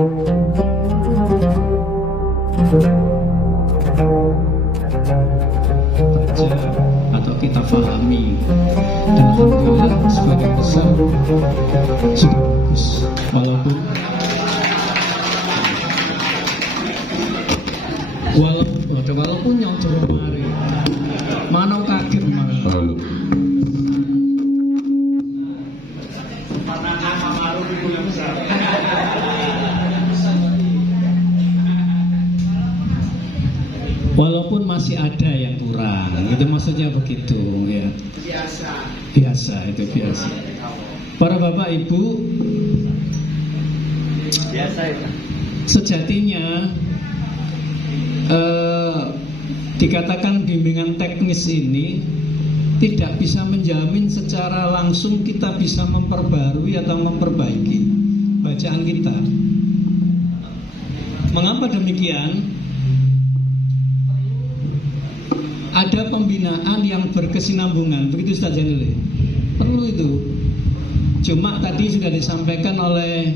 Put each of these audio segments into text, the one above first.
baca atau kita pahami, dan alhamdulillah sebagian besar sudah bagus, walaupun yang coba mari mana kaget malah. Walaupun masih ada yang kurang, itu maksudnya begitu ya. Biasa itu biasa. Para bapak ibu, biasa itu. Sejatinya dikatakan bimbingan teknis ini tidak bisa menjamin secara langsung kita bisa memperbarui atau memperbaiki bacaan kita. Mengapa demikian? Ada pembinaan yang berkesinambungan, begitu Ustaz Jainul. Perlu itu. Cuma tadi sudah disampaikan oleh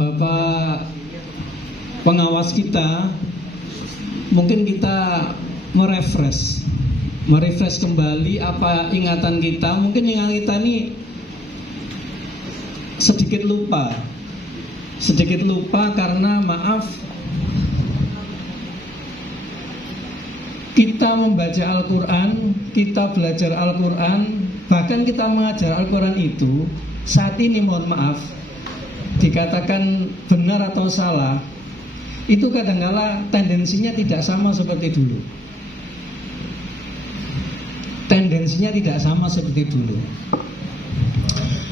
Bapak pengawas kita, mungkin kita merefresh kembali apa ingatan kita. Mungkin ingatan kita ini sedikit lupa karena maaf, kita membaca Al-Quran, kita belajar Al-Quran, bahkan kita mengajar Al-Quran itu saat ini, mohon maaf, dikatakan benar atau salah, itu kadang-kala tendensinya tidak sama seperti dulu.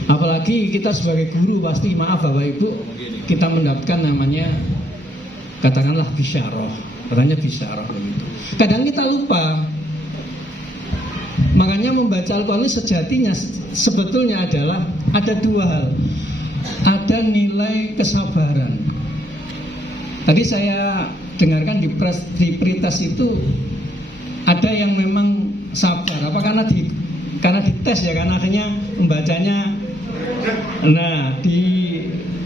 Apalagi kita sebagai guru pasti, maaf Bapak Ibu, kita mendapatkan namanya, katakanlah bisyarah. Katanya bisyarah begitu. Kadang kita lupa. Makanya membaca Al-Quran sejatinya sebetulnya adalah ada dua hal. Ada nilai kesabaran. Tadi saya dengarkan di pritas itu ada yang memang sabar. Apa karena dites ya, karena akhirnya membacanya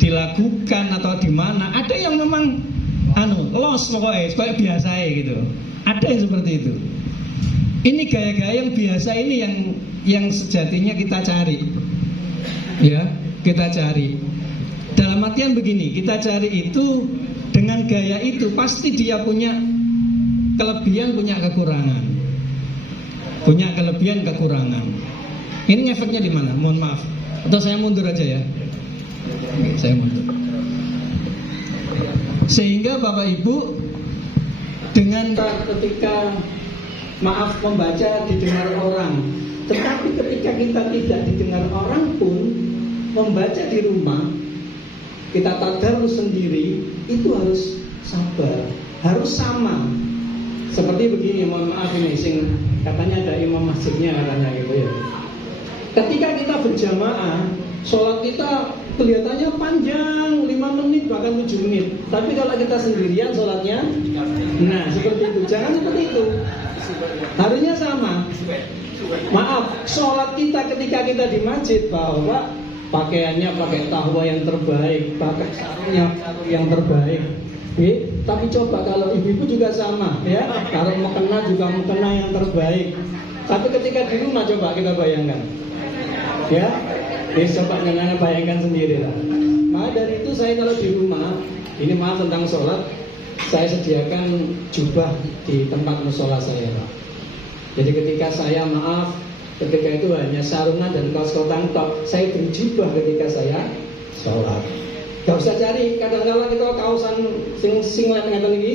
dilakukan atau di mana. Ada yang memang los pokoknya kayak biasa gitu. Ada yang seperti itu. Ini gaya-gaya yang biasa ini yang sejatinya kita cari. Ya, kita cari. Dalam artian begini, kita cari itu dengan gaya itu pasti dia punya kelebihan, punya kekurangan. Punya kelebihan, kekurangan. Ini efeknya di mana? Mohon maaf. Atau saya mundur aja ya. Oke, saya mundur. Sehingga Bapak Ibu, dengan ketika maaf membaca didengar orang, tetapi ketika kita tidak didengar orang pun membaca di rumah, kita tadarus sendiri, itu harus sabar, harus sama. Seperti begini, mohon maaf ini, katanya ada imam masjidnya katanya gitu ya. Ketika kita berjamaah, sholat kita kelihatannya panjang, 5 menit bahkan 7 menit. Tapi kalau kita sendirian sholatnya, nah seperti itu. Jangan seperti itu. Harusnya sama. Maaf, sholat kita ketika kita di masjid, bahwa pakaiannya pakai tahwa yang terbaik, pakai sarungnya yang terbaik. Tapi coba kalau ibu-ibu juga sama, ya. Kalau mukena juga mukena yang terbaik. Tapi ketika di rumah coba kita bayangkan, ya. Coba jangan bayangkan sendiri lah. Maka dari itu saya kalau di rumah, ini maaf tentang sholat, saya sediakan jubah di tempat musola saya, Pak. Jadi ketika saya ketika itu hanya sarungan dan kaos kotang tok, saya beri jubah ketika saya sholat. Gak usah cari, kadang-kadang kita kausan singlet ngeten iki,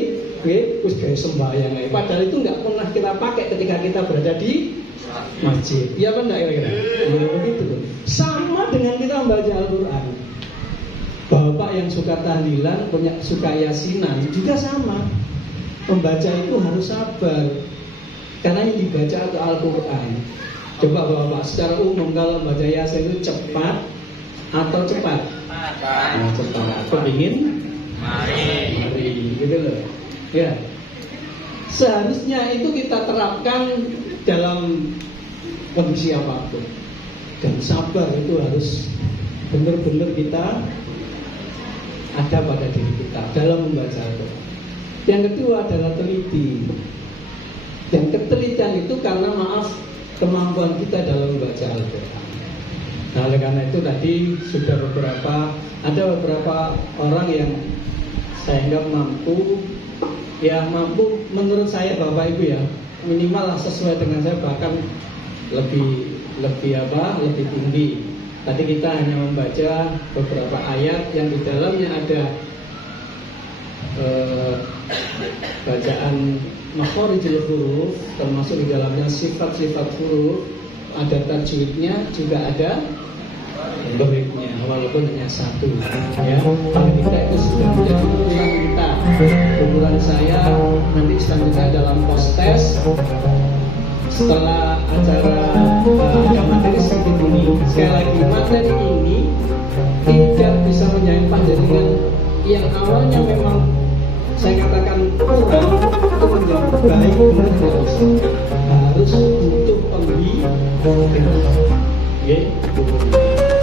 wis gawe sembahyang. Padahal itu nggak pernah kita pakai ketika kita berada di masjid. Iya apa enggak kira-kira? Ya begitu. Sama dengan kita membaca Al-Quran. Bapak yang suka tahlilan, suka yasinan juga sama. Membaca itu harus sabar. Karena yang dibaca itu Al-Quran. Coba Bapak secara umum kalau membaca yasin itu cepat atau cepat? Cepat. Kepingin? Mari. Gitu loh. Ya. Seharusnya itu kita terapkan dalam kondisi apapun. Dan sabar itu harus benar-benar kita ada pada diri kita dalam membaca Al-Quran. Yang kedua adalah teliti. Dan ketelitian itu karena kemampuan kita dalam membaca Al-Quran. Nah, oleh karena itu tadi sudah ada beberapa orang yang saya anggap mampu menurut saya Bapak Ibu ya, minimal sesuai dengan saya, bahkan lebih tinggi. Tadi kita hanya membaca beberapa ayat yang di dalamnya ada bacaan makhorijul huruf, termasuk di dalamnya sifat-sifat huruf, ada tajwidnya, juga ada beriknya, walaupun hanya satu ya. Paling tidak itu sudah menjadi ukuran kita. Ukuran saya nanti selanjutnya dalam post test setelah acara ada materi seperti ini. Sekali lagi, materi ini tidak bisa menjadi panjenengan yang awalnya memang saya katakan kurang itu menjadi baik, harus butuh pembimbingan. Oke,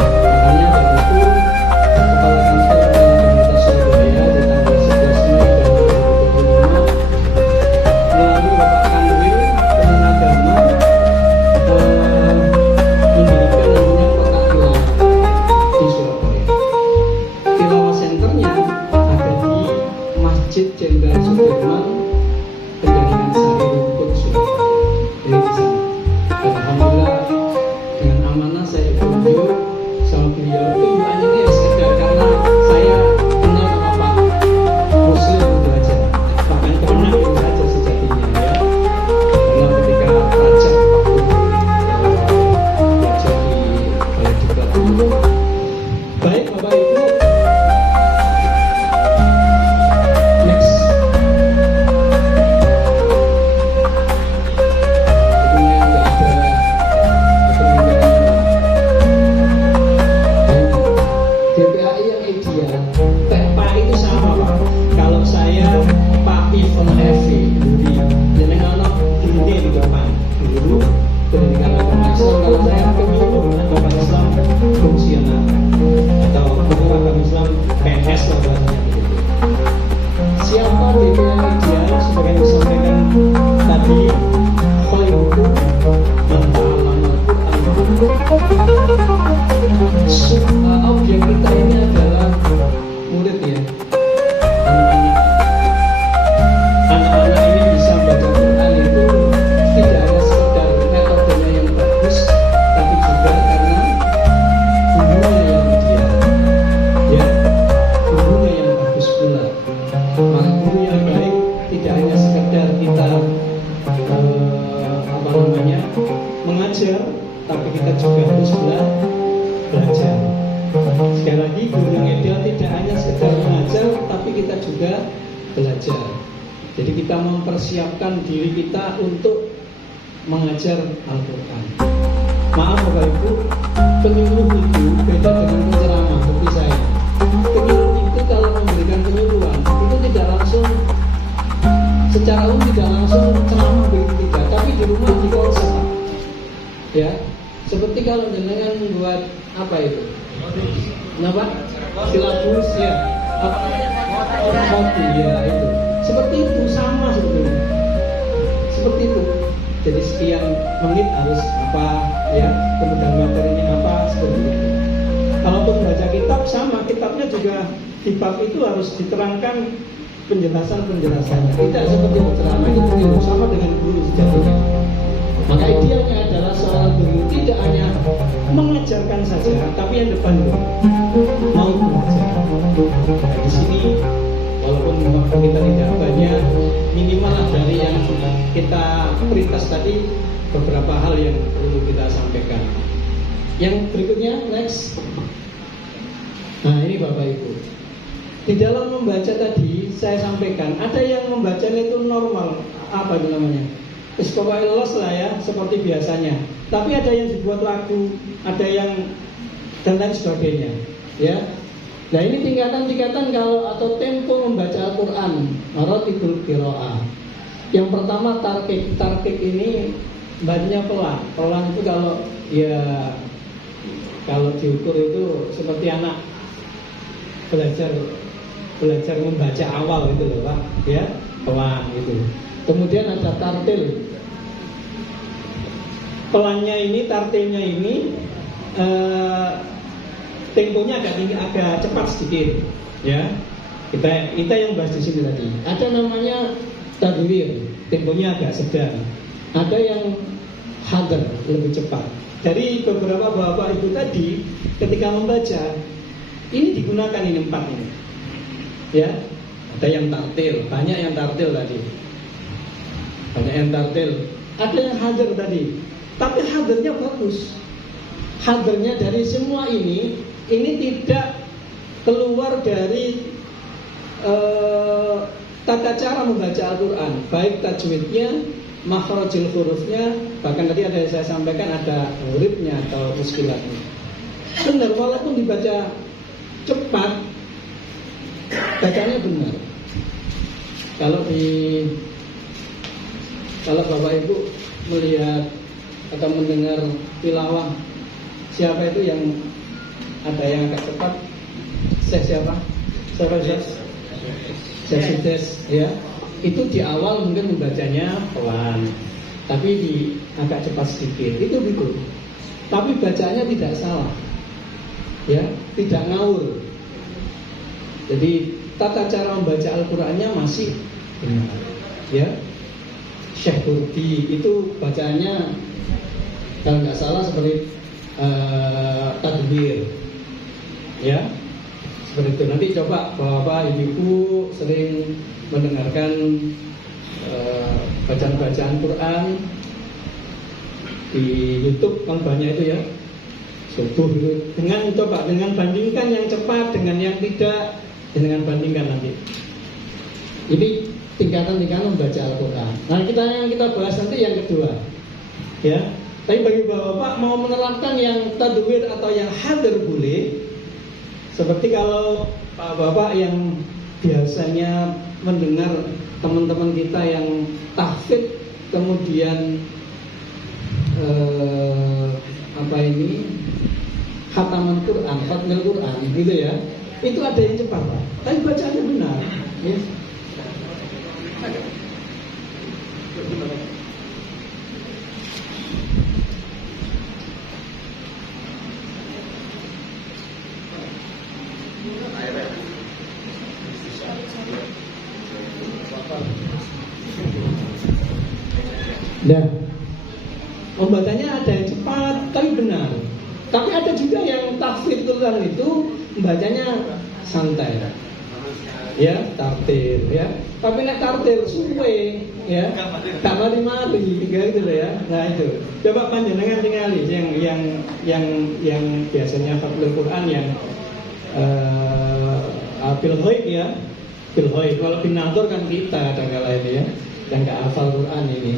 makanya dari itu Kepala Kantor Komunitas Surabaya di tanggal 11 Mei 2025 melalui Bapak Kanwil Penagama mendirikan namanya Kotak Tilawah di Surabaya. Tilawah Centernya ada di Masjid Jenderal Sudirman, Penjaringan Sari Rumput, Surabaya. Jadi di sana. Alhamdulillah dengan amanah saya ditunjuk sama beliau. Tujuannya ini sekedar karena saya kenal sama Pak Muslim belajar, bahkan pernah belajar sejatinya ya. Karena ketika pelajar waktu belajar di Balai Diklat dulu. Baik Bapak Ibu, next. Tentunya nggak ada DPAI yang ideal. Pak itu sama Pak. Kalau saya Pak Ivan Evi Duri, jenengan Duri di depan dulu pendidikan agama Islam. Kalau saya penyuluh agama Islam fungsional atau penyuluh agama Islam PNS lah bahasanya begitu. Siapa DPAI ideal sebagai yang disampaikan tadi? Khairukum man ta'allama al-Qur'an. Objek kita ini adalah murid ya, anak-anak ini bisa baca Quran itu tidak hanya sekedar metodenya yang bagus, tapi juga karena gurunya yang ideal ya, gurunya yang bagus pula. Maka guru yang baik tidak hanya sekedar kita mengajar, tapi kita juga harus belajar. Sekali lagi, guru yang ideal tidak hanya sekedar mengajar, tapi kita juga belajar. Jadi kita mempersiapkan diri kita untuk mengajar Al-Quran. Maaf Bapak Ibu, penyuluh itu beda dengan penceramah seperti saya. Penyuluh itu kalau memberikan penyuluhan itu tidak langsung secara umum, tidak langsung ceramah begitu tidak, tapi di rumah di konsep ya. Seperti kalau jenengan buat apa itu? Kenapa? Silabus ya. Apa namanya? Ya itu. Seperti itu, sama sebetulnya. Seperti itu. Jadi sekian menit harus apa ya? Kemudian materinya apa seperti itu. Kalau untuk baca kitab sama, kitabnya juga di bab itu harus diterangkan penjelasannya. Tidak seperti berceramah itu keliru, sama dengan guru sejatinya. Maka idealnya adalah seorang guru tidak hanya mengajarkan saja, tapi yang depan mau belajar. Nah, di sini walaupun waktu kita tidak banyak, minimal dari yang kita prioritas tadi beberapa hal yang perlu kita sampaikan. Yang berikutnya, next. Nah ini Bapak Ibu, di dalam membaca tadi saya sampaikan ada yang membacanya itu normal, apa itu namanya? Pokoknya lolos lah ya, seperti biasanya. Tapi ada yang dibuat lagu, ada yang dan lain sebagainya, ya. Nah ini tingkatan-tingkatan kalau atau tempo membaca Al-Quran, maratibul qiraah. Yang pertama tarkik ini banyak pelan itu kalau ya kalau diukur itu seperti anak belajar belajar membaca awal itu loh Pak, ya, pelan gitu. Kemudian ada tartil. Pelannya ini, tartilnya ini temponya agak tinggi, agak cepat sedikit, ya. Kita yang bahas di sini tadi. Ada namanya tadwir, temponya agak sedang. Ada yang hadar, lebih cepat. Dari beberapa bapak ibu tadi, ketika membaca, ini digunakan ini 4 ini. Ya, ada yang tartil, banyak yang tartil tadi. Banyak yang tartil. Ada yang hadar tadi. Tapi hadarnya bagus. Hadarnya dari semua ini tidak keluar dari tata cara membaca Al-Quran, baik tajwidnya, makhrajul hurufnya, bahkan tadi ada yang saya sampaikan ada hurufnya atau muskilatnya. Benar, walaupun dibaca cepat, bacanya benar. Kalau Bapak Ibu melihat atau mendengar tilawah, siapa itu yang ada yang agak cepat? Siapa? Syekh, ya. Itu di awal mungkin membacanya pelan, tapi agak cepat sedikit. Itu gitu. Tapi bacanya tidak salah, ya, tidak ngawur. Jadi tata cara membaca Al-Qur'annya masih benar, ya. Syekh Burdi itu bacanya kalau nggak salah seperti tadbir, ya. Seperti itu. Nanti coba Bapak Ibu sering mendengarkan bacaan-bacaan Quran di YouTube kan banyak itu ya. Subuh itu dengan bandingkan yang cepat dengan yang tidak, dengan bandingkan nanti. Ini tingkatan-tingkatan membaca Al-Quran. Nah, yang kita bahas nanti yang kedua, ya. Tapi bagi Bapak mau menerapkan yang tadwir atau yang hadir boleh. Seperti kalau Bapak yang biasanya mendengar teman-teman kita yang tahfidz, kemudian khataman Quran, khatmil Quran, gitu ya. Itu ada yang cepat Pak, tapi bacaannya benar, ya. Nah, pembacanya ada yang cepat tapi benar. Tapi ada juga yang tahfidz Quran itu membacanya santai, ya, tartil, ya. Tapi nek tartil suwe, ya, gak mari-mari, gitu ya. Nah itu, coba panjenengan tingali yang biasanya hafal Quran yang bil ghaib, ya, bil ghaib. Kalau binatur kan kita ada kala ini, ya, yang gak hafal Quran ini.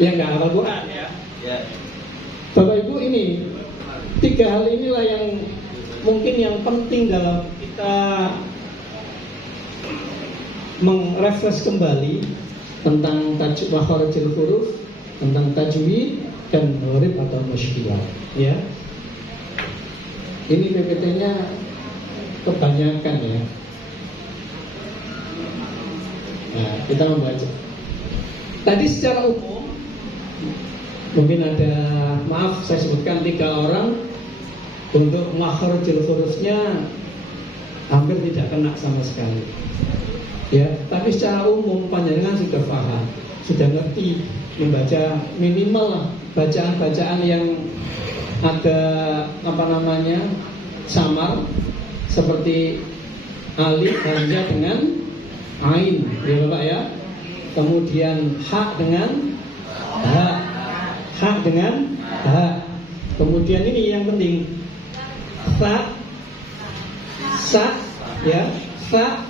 Yang nggak hafal Quran, ya. Bapak Ibu, ini 3 hal inilah yang mungkin yang penting dalam kita merefresh kembali tentang makharijul huruf, tentang tajwid dan huruf atau mushkilah, ya. Ini PPT-nya kebanyakan, ya. Nah, kita membaca. Tadi secara umum mungkin ada, maaf saya sebutkan 3 orang. Untuk makharijul hurufnya hampir tidak kena sama sekali, ya. Tapi secara umum panjenengan sudah paham, sudah ngerti membaca minimal lah bacaan-bacaan yang ada samar, seperti alif hamzah dengan ain, ya Bapak, ya. Kemudian ha dengan ha dengan ha. Kemudian ini yang penting, sa, ya, sa,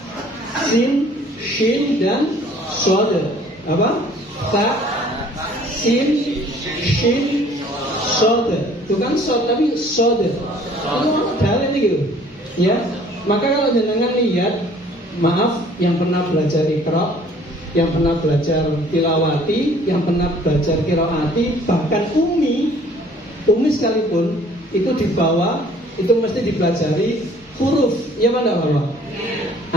sin, shin dan shod. Apa? Sa, sin, shin, shod. Itu kan shod tapi shod. Itu dalil gitu, ya. Maka kalau jenengan lihat, maaf, yang pernah belajar Iqra, yang pernah belajar tilawati, yang pernah belajar qiraati, bahkan umi sekalipun, itu di bawah itu mesti dipelajari huruf, ya mana Bapak?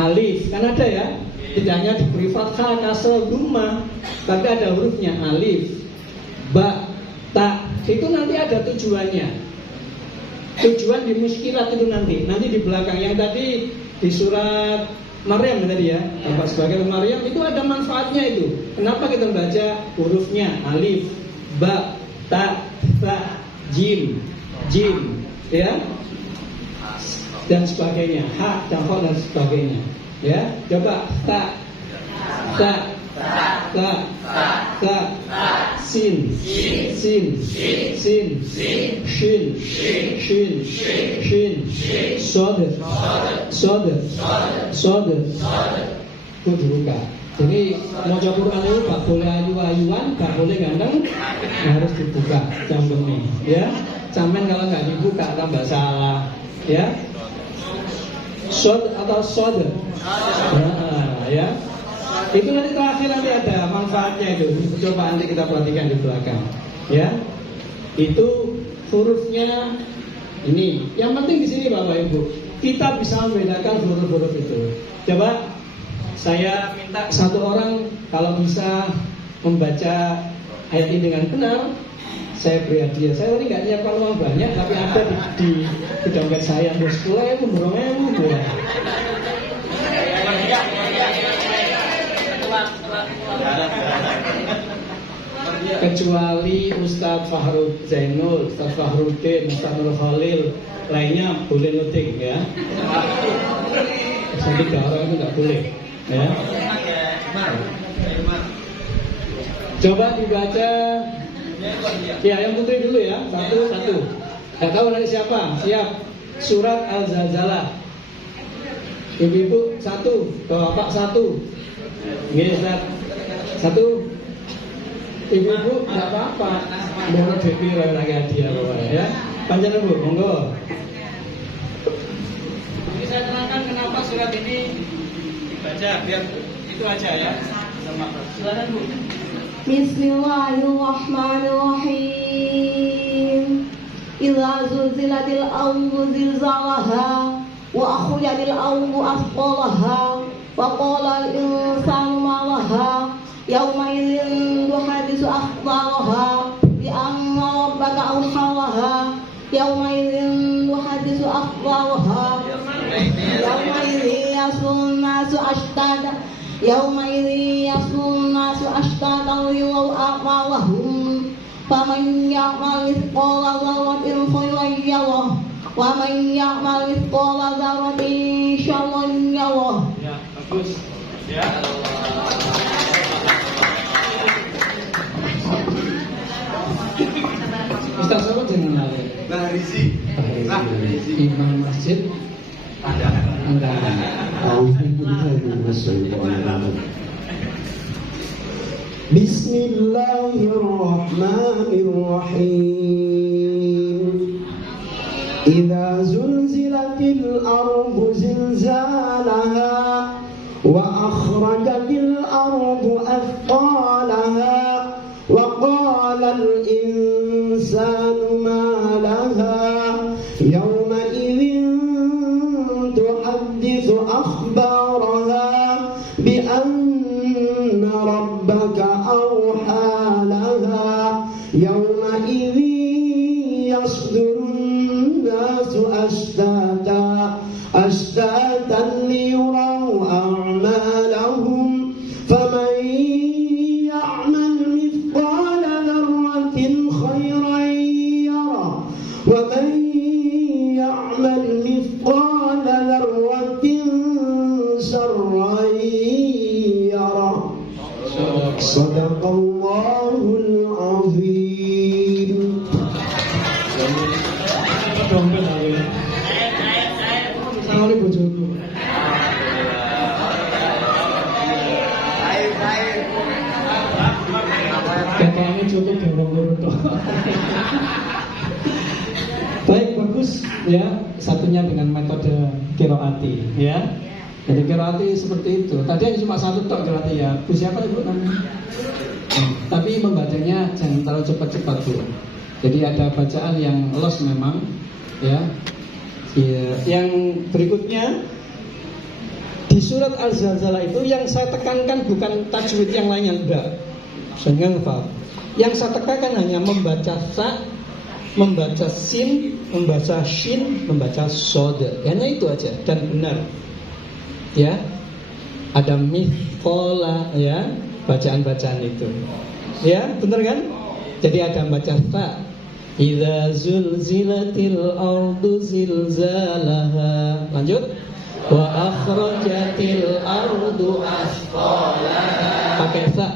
alif, kan ada ya? Tidak hanya diberi fathah, kasrah, dhamma, tapi ada hurufnya alif, ba, ta. Itu nanti ada tujuannya. Tujuan di muskilat itu nanti di belakang yang tadi di surat Maryam tadi ya, sebagai Maryam itu ada manfaatnya itu. Kenapa kita baca hurufnya alif, ba, ta, ta, jim, ya, dan sebagainya, ha, dan kha dan sebagainya. Ya, coba ta, sin, shin, sod, kudu buka. Jadi mau Quran itu gak boleh ayu-ayuan, gak boleh ganteng, harus dibuka jambengnya. Ya, sampean kalau nggak dibuka tambah salah. Ya, sod atau sod. Ya, itu nanti terakhir nanti ada manfaatnya itu. Coba nanti kita perhatikan di belakang. Ya, itu hurufnya ini. Yang penting di sini Bapak Ibu, kita bisa membedakan huruf-huruf itu. Coba saya minta satu orang kalau bisa membaca ayat ini dengan benar, saya beri hadiah. Saya tadi nggak nyiapkan uang banyak, tapi ada di dompet saya. Bos mulai kecuali Ustadz Fahrud Zainul, Ustadz Fahruddin, Ustadz Nur Khalil, lainnya boleh nuting ya. Tiga orang itu nggak boleh ya. Coba dibaca ya, yang putri dulu ya, satu. Gak tahu nanti siapa, siap. Surat Al-Zalzalah. Ibu-ibu satu, bapak satu. Nggih, satu. Ibu-ibu nggak apa-apa. Mau depi lagi hadiah ya. Panjenengan Bu, monggo. Bisa terangkan kenapa surat ini dibaca, biar itu aja ya. Silakan Bu. Bismillahirrahmanirrahim. Idza zulzilatil ardu zilzalaha wa akhrajatil ardu athqalaha wa qala al-insanu ma laha yawma idzin tuhaddisu akhbaraha bi anna rabbaka awhalaha yawma idzin tuhaddisu akhbaraha yawma idzin yasun nasu ashtata yawmaidhin yaslun nasu ashtatan liyuraw a'malahum faman ya'mal mithqala dzarratin khairan yarah wa man ya'mal mithqala dzarratin syarran yarah. Ya, bagus. Ya. Ustaz siapa jenengan? Bahrizi. Imam masjid. Anda. Bismillahirrahmanirrahim. Idza zulzilatil ardu zilzalaha wa akhrajatil ardu athqalaha wa qala al insanu ma laha yawma تحدث أخبارها بأن ربك أوحى لها يومئذ يصدر الناس أشتاتا ليروا أعمالهم فمن يعمل مثقال ذرة خيرا يره ومن يعمل مثقال ذرة شرا يره. صدق الله العظيم. Kakaknya cukup gurung-gurung toh. Baik, bagus ya. Satunya dengan metode qiraati ya. Jadi qiraati seperti itu. Tadi hanya cuma satu tok qiraati ya. Bu siapa Ibu namanya? Tapi membacanya jangan terlalu cepat-cepat Bu. Jadi ada bacaan yang los memang ya. Yang berikutnya Di surat Al-Zalzalah itu yang saya tekankan bukan tajwid yang lainnya, enggak. Sehingga paham. Yang saya tekankan hanya membaca sa, membaca sin, membaca shin, membaca sod. Hanya itu aja dan benar. Ya. Ada mithqala ya, bacaan-bacaan itu. Ya, benar kan? Jadi ada baca sa. Idza zulzilatil ardu zilzalaha. Lanjut. Wa akhrajatil ardu asqalaha. Pakai sa.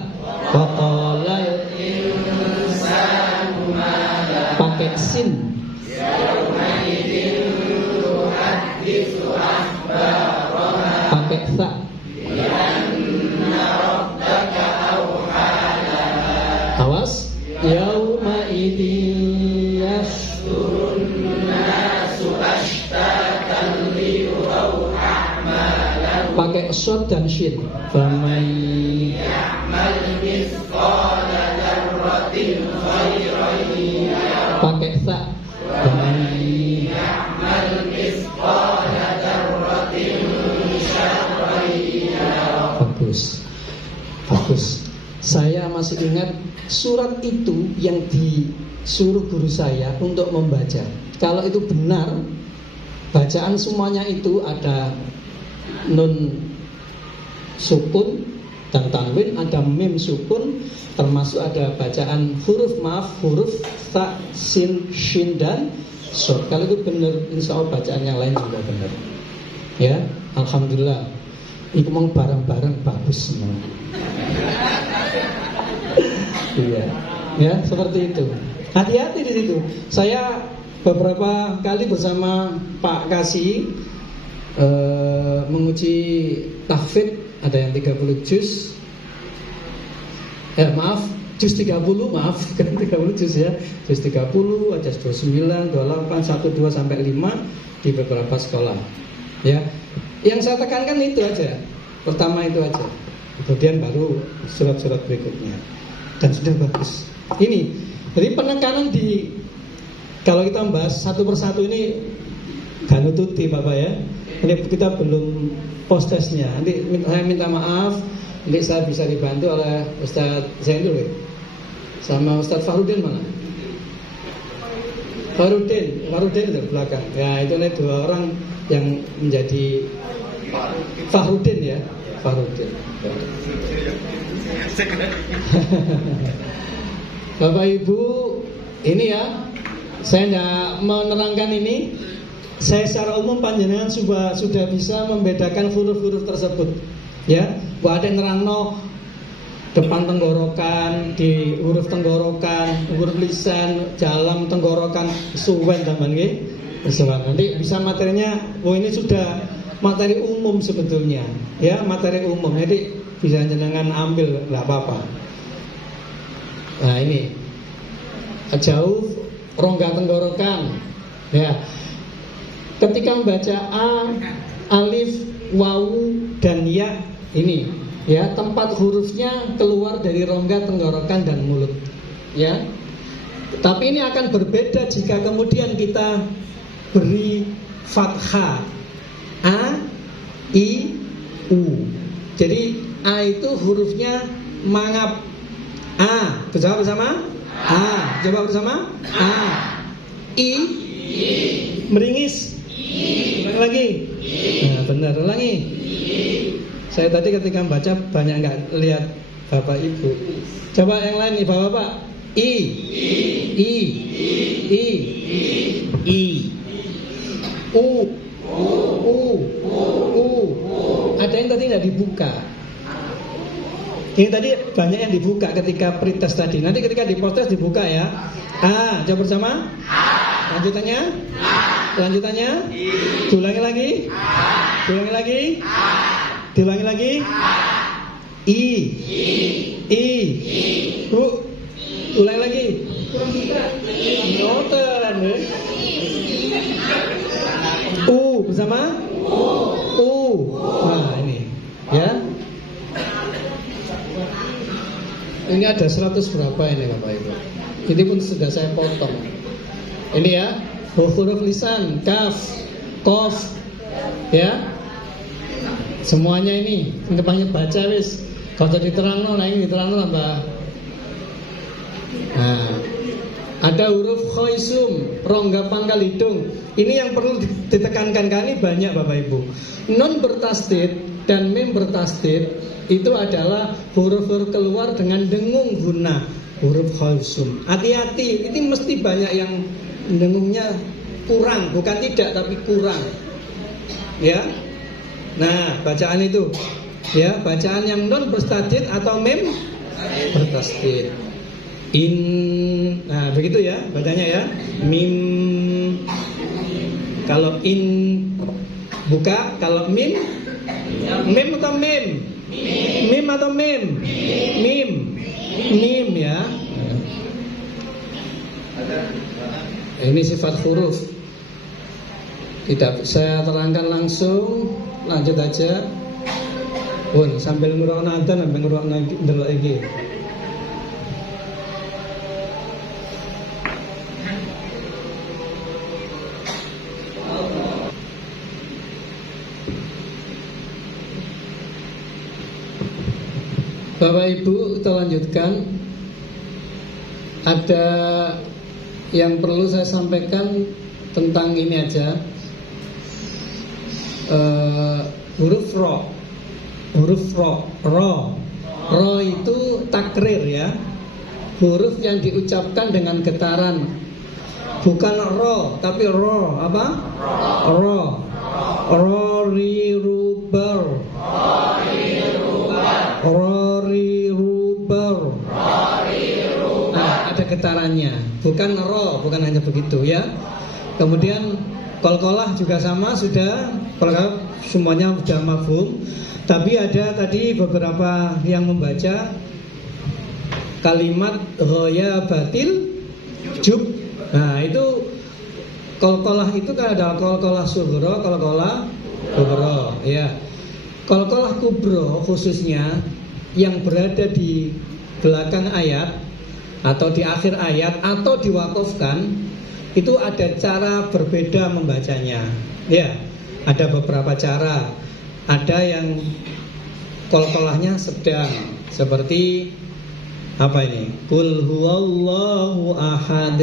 Wa qalal insanu ma laha. Pakai sin. Yauma idzin tuhadditsu akhbaraha. Pakai sa. Inna rabbaka awhalaha. Awas. Yauma idzin yasdurun nasu ashtatan liyuraw a'malahum. Pakai shod dan shin. Faman ya'mal mithqala dzarratin khairan yarah. Pakai sa. Faman ya'mal mithqala dzarratin syarran yarah. Bagus. Bagus. Saya masih ingat surat itu yang disuruh guru saya untuk membaca. Kalau itu benar, bacaan semuanya itu ada nun sukun dan tanwin, ada mim sukun, termasuk ada bacaan huruf ta, sin, shin dan shod. Kalau itu benar, insya Allah bacaan yang lain juga benar. Ya, alhamdulillah. Ini mau barang-barang bagus semua. Iya, ya seperti itu. Hati-hati di situ. Saya beberapa kali bersama Pak Kasih menguji tahfidz, ada yang 30 juz. Juz 30, maaf, kan 30 juz ya. Juz 30, ada 29, 28, 12 sampai 5 di beberapa sekolah. Ya. Yang saya tekankan itu aja. Pertama itu aja. Kemudian baru surat-surat berikutnya. Dan sudah bagus. Ini, jadi penekanan di, kalau kita membahas satu persatu ini gak nututi Bapak ya. Ini kita belum post testnya. Nanti saya minta maaf. Nanti saya bisa dibantu oleh Ustadz Zainul sama Ustadz Farudin mana? Farudin di belakang. Ya itu nih dua orang yang menjadi Farudin ya, Farudin. Bapak Ibu, ini ya, saya tidak menerangkan ini. Saya secara umum panjenengan sudah bisa membedakan huruf-huruf tersebut. Ya, buat ada yang nerangno depan tenggorokan, di huruf tenggorokan, huruf lisan, dalam tenggorokan, suwen teman nggih. Nanti bisa materinya, ini sudah materi umum sebetulnya. Ya, materi umum. Jadi bisa jenengan ambil, nggak apa-apa. Nah ini jauh rongga tenggorokan. Ya, ketika membaca a, alif, wawu dan ya ini, ya tempat hurufnya keluar dari rongga tenggorokan dan mulut. Ya, tapi ini akan berbeda jika kemudian kita beri fathah a, i, u. Jadi a itu hurufnya mangap. A, coba bersama. A, coba bersama. A. I, meringis. Ulang lagi. Nah, benar, ulangi. Saya tadi ketika membaca banyak nggak lihat Bapak Ibu. Coba yang lain nih Bapak. I. U. Ada yang tadi nggak dibuka. Ini tadi banyak yang dibuka ketika pretest tadi. Nanti ketika di post test dibuka ya. A, coba bersama. Lanjutannya. Lanjutannya. Diulangi lagi. Diulangi lagi. Diulangi lagi. I. Bu. Ulangi lagi. Noten. U bersama. U. Nah ini ya. Ini ada 100 berapa ini Bapak Ibu. Ini pun sudah saya potong. Ini ya, huruf lisan, kaf, kof, ya. Semuanya ini banyak baca wis. Kalau diterangno, nah ini diterangno Mbak. Nah, ada huruf khoisum, rongga pangkal hidung. Ini yang perlu ditekankan kali banyak Bapak Ibu. Non bertasdid dan mim bertasdid itu adalah huruf-huruf keluar dengan dengung guna, huruf khoisum. Hati-hati, ini mesti banyak yang dengungnya kurang, bukan tidak tapi kurang. Ya. Nah, bacaan itu. Ya, bacaan yang non bertasdid atau mim bertasdid. Nah begitu ya bacanya ya. Mim. Kalau in buka, kalau mim atau mim? Mim atau mim? Mim ya. Ini sifat huruf. Tidak saya terangkan langsung, lanjut aja. Sambil ngurangna adzan sambil ngurangna ndelok iki. Bapak Ibu, kita lanjutkan. Ada yang perlu saya sampaikan tentang ini aja. Huruf ro. Huruf ro itu takrir ya. Huruf yang diucapkan dengan getaran. Bukan ro, tapi ro. Apa? Ro. Ri ruber. Rori ruber. Nah, ada getarannya. Bukan ro, bukan hanya begitu ya. Kemudian qalqalah juga sama sudah. Qalqalah semuanya sudah mafhum. Tapi ada tadi beberapa yang membaca kalimat ghoya batil jub. Nah, itu qalqalah itu kan ada qalqalah sughra, qalqalah kubra ya. Qalqalah kubra khususnya yang berada di belakang ayat atau di akhir ayat atau diwakafkan itu ada cara berbeda membacanya. Ya, ada beberapa cara. Ada yang qalqalahnya sedang seperti apa ini? Qul huwallahu ahad.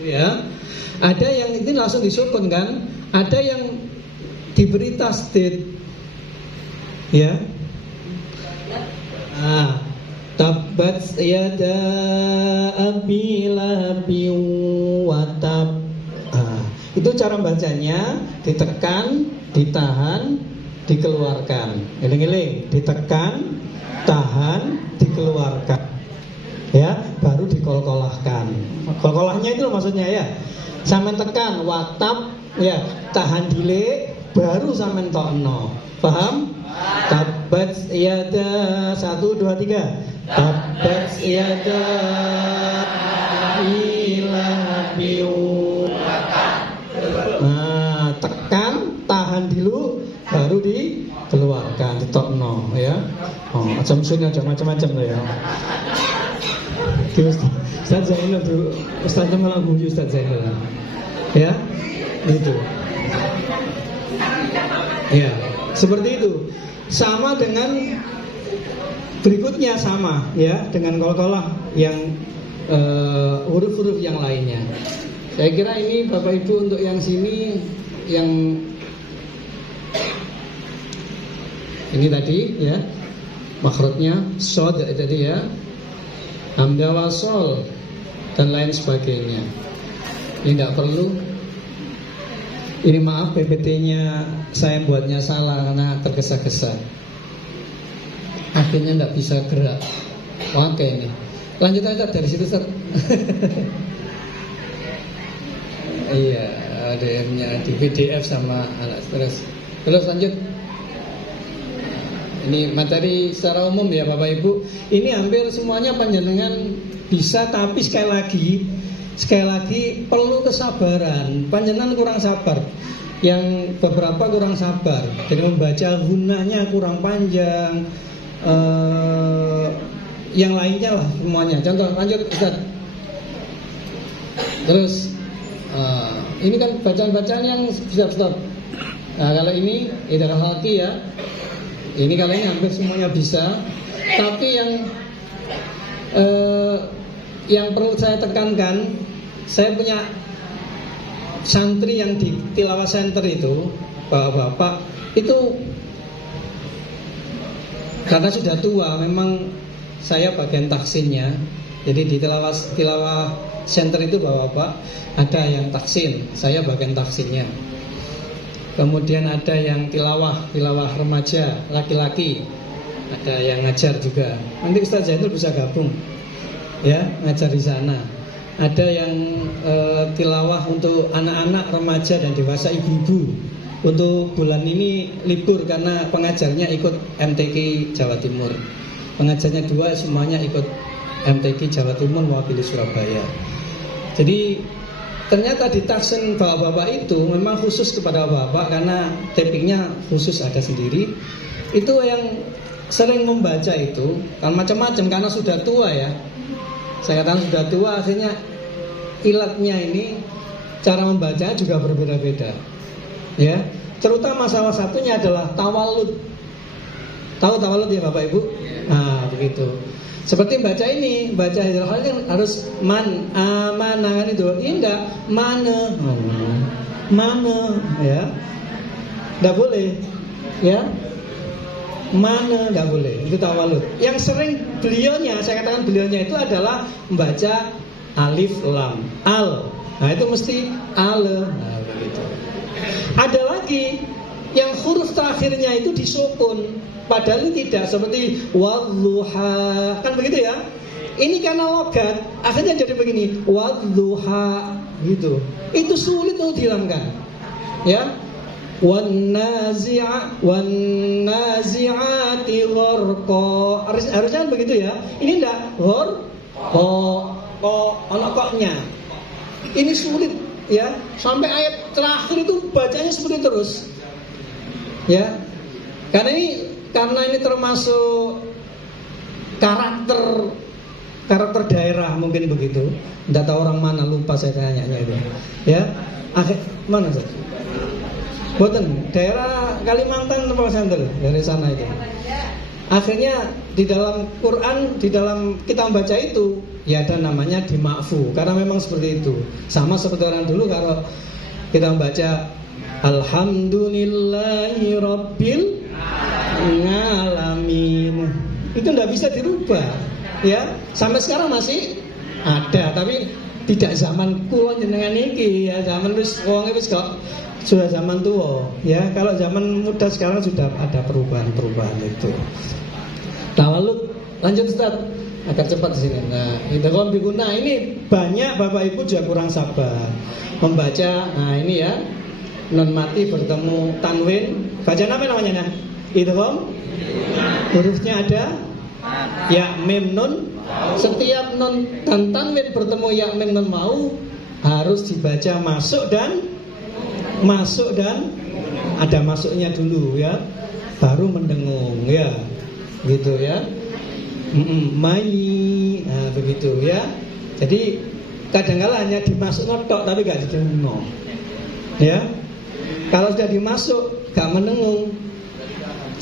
Ya. Ada yang itu langsung disukun kan? Ada yang diberi tasdid. Ya. Tabbat yada abi lahabin wa tab. Itu cara bacanya, ditekan, ditahan, dikeluarkan. Eling-eling, ditekan, tahan, dikeluarkan. Ya, baru dikolkolahkan. Kolkolahnya itu maksudnya ya. Sampai tekan watab, ya, tahan dile, baru sampai tokno. Paham? Tabbat yada 1 2 3. Tabbat yada ilahabiu. Nah, tekan, tahan dulu, baru dikeluarkan, ditokno ya. Macam sunnya macam-macam lah ya. Ustaz Zainal tuh, Ustaz malah bunyi Ustaz Zainal. Ya, itu. Ya, seperti itu. Sama dengan berikutnya sama ya, dengan qalqalah yang huruf-huruf yang lainnya. Saya kira ini Bapak Ibu untuk yang sini yang ini tadi ya, makhrajnya shad tadi ya, hamzah wasol dan lain sebagainya. Ini tidak perlu. Ini maaf PPT-nya saya buatnya salah karena tergesa-gesa. Akhirnya tidak bisa gerak. Oke ini. Lanjut aja dari situ Ustaz. Iya, ADR-nya di PDF sama alat terus lanjut. Ini materi secara umum ya Bapak Ibu. Ini hampir semuanya panjenengan bisa, tapi sekali lagi perlu kesabaran. Panjenengan kurang sabar. Yang beberapa kurang sabar. Jadi membaca gunanya kurang panjang. Yang lainnya lah semuanya. Contoh lanjut Ustaz. Terus ini kan bacaan-bacaan yang stop. Nah kalau ini idgham halqi ya. Ini kalian hampir semuanya bisa. Tapi yang perlu saya tekankan, saya punya santri yang di Tilawah Center itu, bapak-bapak itu karena sudah tua, memang saya bagian taksinnya. Jadi di Tilawah Center itu bapak-bapak ada yang taksin, saya bagian taksinnya. Kemudian ada yang tilawah remaja laki-laki, ada yang ngajar juga. Nanti Ustaz Zainul bisa gabung, ya, ngajar di sana. Ada yang tilawah untuk anak-anak, remaja dan dewasa, ibu-ibu. Untuk bulan ini libur karena pengajarnya ikut MTQ Jawa Timur. Pengajarnya 2 semuanya ikut MTQ Jawa Timur mewakili Surabaya. Jadi ternyata di taksin bapak-bapak itu memang khusus kepada bapak karena tapingnya khusus ada sendiri. Itu yang sering membaca itu kan macam-macam karena sudah tua ya. Saya katakan sudah tua, akhirnya ilatnya ini cara membaca juga berbeda-beda. Ya, terutama salah satunya adalah tawalud. Tahu tawalud ya Bapak Ibu? Nah, begitu. Seperti baca ini, baca hal kan harus mana kan itu. Ini enggak mana ya. Enggak boleh. Ya. Mana enggak boleh. Itu tawalud. Yang sering beliaunya, saya katakan beliaunya itu adalah membaca alif lam al. Nah, itu mesti al. Nah, begitu. Ada lagi yang huruf terakhirnya itu disukun, padahal ini tidak, seperti wadduha, kan begitu ya. Ini karena logat, akhirnya jadi begini, wadduha gitu. Itu sulit untuk dihilangkan. Ya. Wannazi'ati gharqa. Harusnya kan begitu ya. Ini enggak ono koknya. Ini sulit ya. Sampai ayat terakhir itu bacanya seperti terus. Ya. Karena ini termasuk karakter daerah mungkin begitu. Enggak tahu orang mana, lupa saya tanya itu. Ya. Mana sih? Boten, daerah Kalimantan tempat Center dari sana itu. Akhirnya di dalam Quran, di dalam kita membaca itu, ya ada namanya dima'fu, karena memang seperti itu. Sama seperti orang dulu kalau kita membaca Alhamdulillahi Rabbil Alamin, itu tidak bisa dirubah, ya. Sampai sekarang masih ada, tapi tidak zaman kulo jenengan iki, ya zaman wis wong wis kok sudah zaman tua, ya. Kalau zaman muda sekarang sudah ada perubahan itu. Tawalud, lanjut Ustaz, agak cepat di sini. Nah, idgham biguna ini banyak Bapak Ibu juga kurang sabar membaca. Nah, ini ya, nun mati bertemu tanwin. Baca apa namanya? Idgham. Hurufnya ada ya, mim, nun. Setiap nun dan tanwin bertemu ya, mim, nun mau harus dibaca masuk dan ada masuknya dulu ya, baru mendengung ya, gitu ya. Mai, nah begitu ya. Jadi kadang-kala hanya dimasuk notok tapi gak didengung ya. Kalau sudah dimasuk gak mendengung,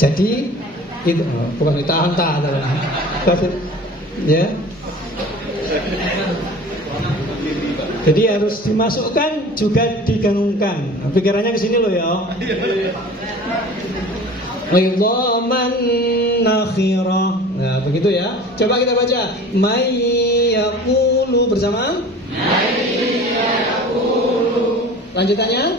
jadi itu bukan ditahan-tahan ya. Jadi harus dimasukkan juga digangungkan. Pikirannya ke sini loh ya. Idhaman nakhirah. Nah, begitu ya. Coba kita baca. May yaqulu bersama. May yaqulu. Lanjutannya?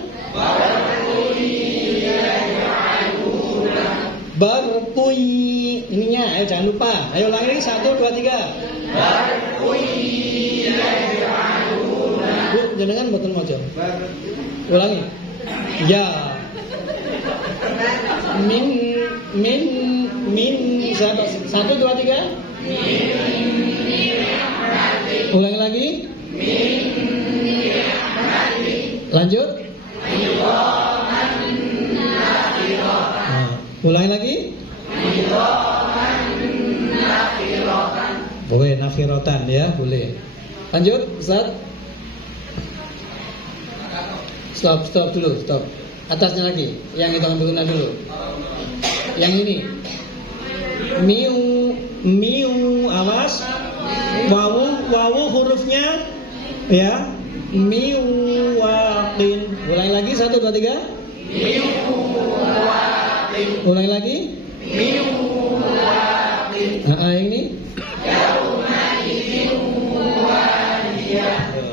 Barqui. Ininya, ayo jangan lupa. Ayo ulangi 1 2 3. Barqui. Bu, jenengan mboten maca. Ulangi. Ya. Min 1 2 3. Ulangi lagi. Lanjut. Nah, ulangi lagi. Boleh nakhiratan ya, boleh. Lanjut, Ustaz. Stop dulu, stop. Atasnya lagi, yang hitungan berguna dulu. Yang ini. Miu, miu, awas. Wawu hurufnya ya. Miwaqin. Ulangi lagi 1 2 3. Miwaqin. Ulangi lagi. Miwaqin. Yang ini.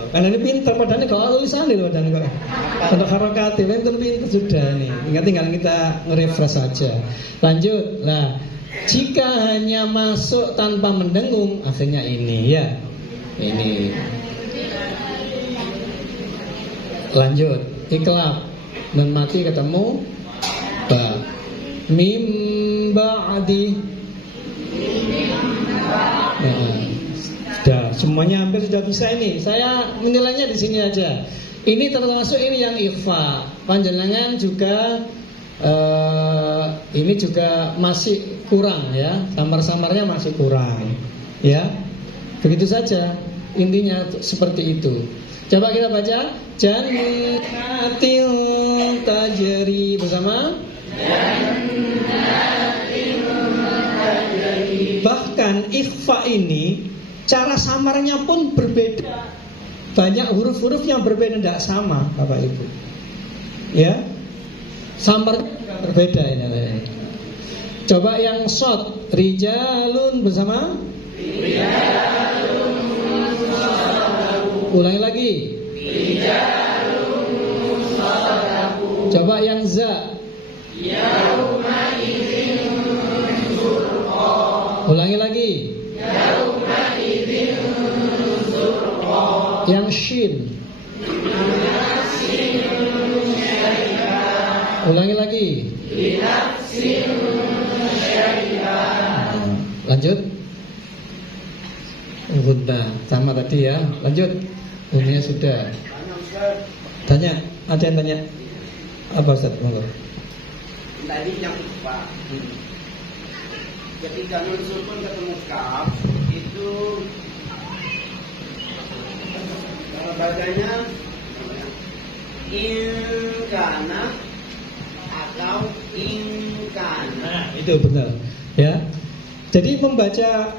Karena ini pintar padahal kalau tulisan itu padahal kok. Untuk harokat itu kan pintar sudah nih. Tinggal kita nge-refresh saja. Lanjut. Nah, jika hanya masuk tanpa mendengung, akhirnya ini ya. Ini. Lanjut. Iklab. Nun mati ketemu ba. Mim ba'di. Sudah, semuanya hampir sudah bisa ini. Saya menilainya di sini aja. Ini termasuk ini yang ikhfa. Panjenengan juga ini juga masih kurang ya. Samar-samarnya masih kurang. Ya. Begitu saja. Intinya seperti itu. Coba kita baca Jannatil tajri bersama. Jannatil tajri. Bahkan ikhfa ini cara samarnya pun berbeda. Banyak huruf-huruf yang berbeda, tidak sama Bapak Ibu. Ya, samarnya berbeda ini. Coba yang short, rijalun bersama. Rijalun. Ulangi lagi. Rijalun. Coba yang za. Yauma idzin surqa. Ulangi lagi. Yang shin. Ulangi lagi. Lanjut. Udah sama tadi ya. Lanjut. Ini sudah. Tanya. Ada yang tanya? Apa Ustaz? Monggo. Tadi yang Pak. Ketika nun sukun ketemu kaf itu bacanya ingkana atau ingkana. Nah, itu benar ya. Jadi membaca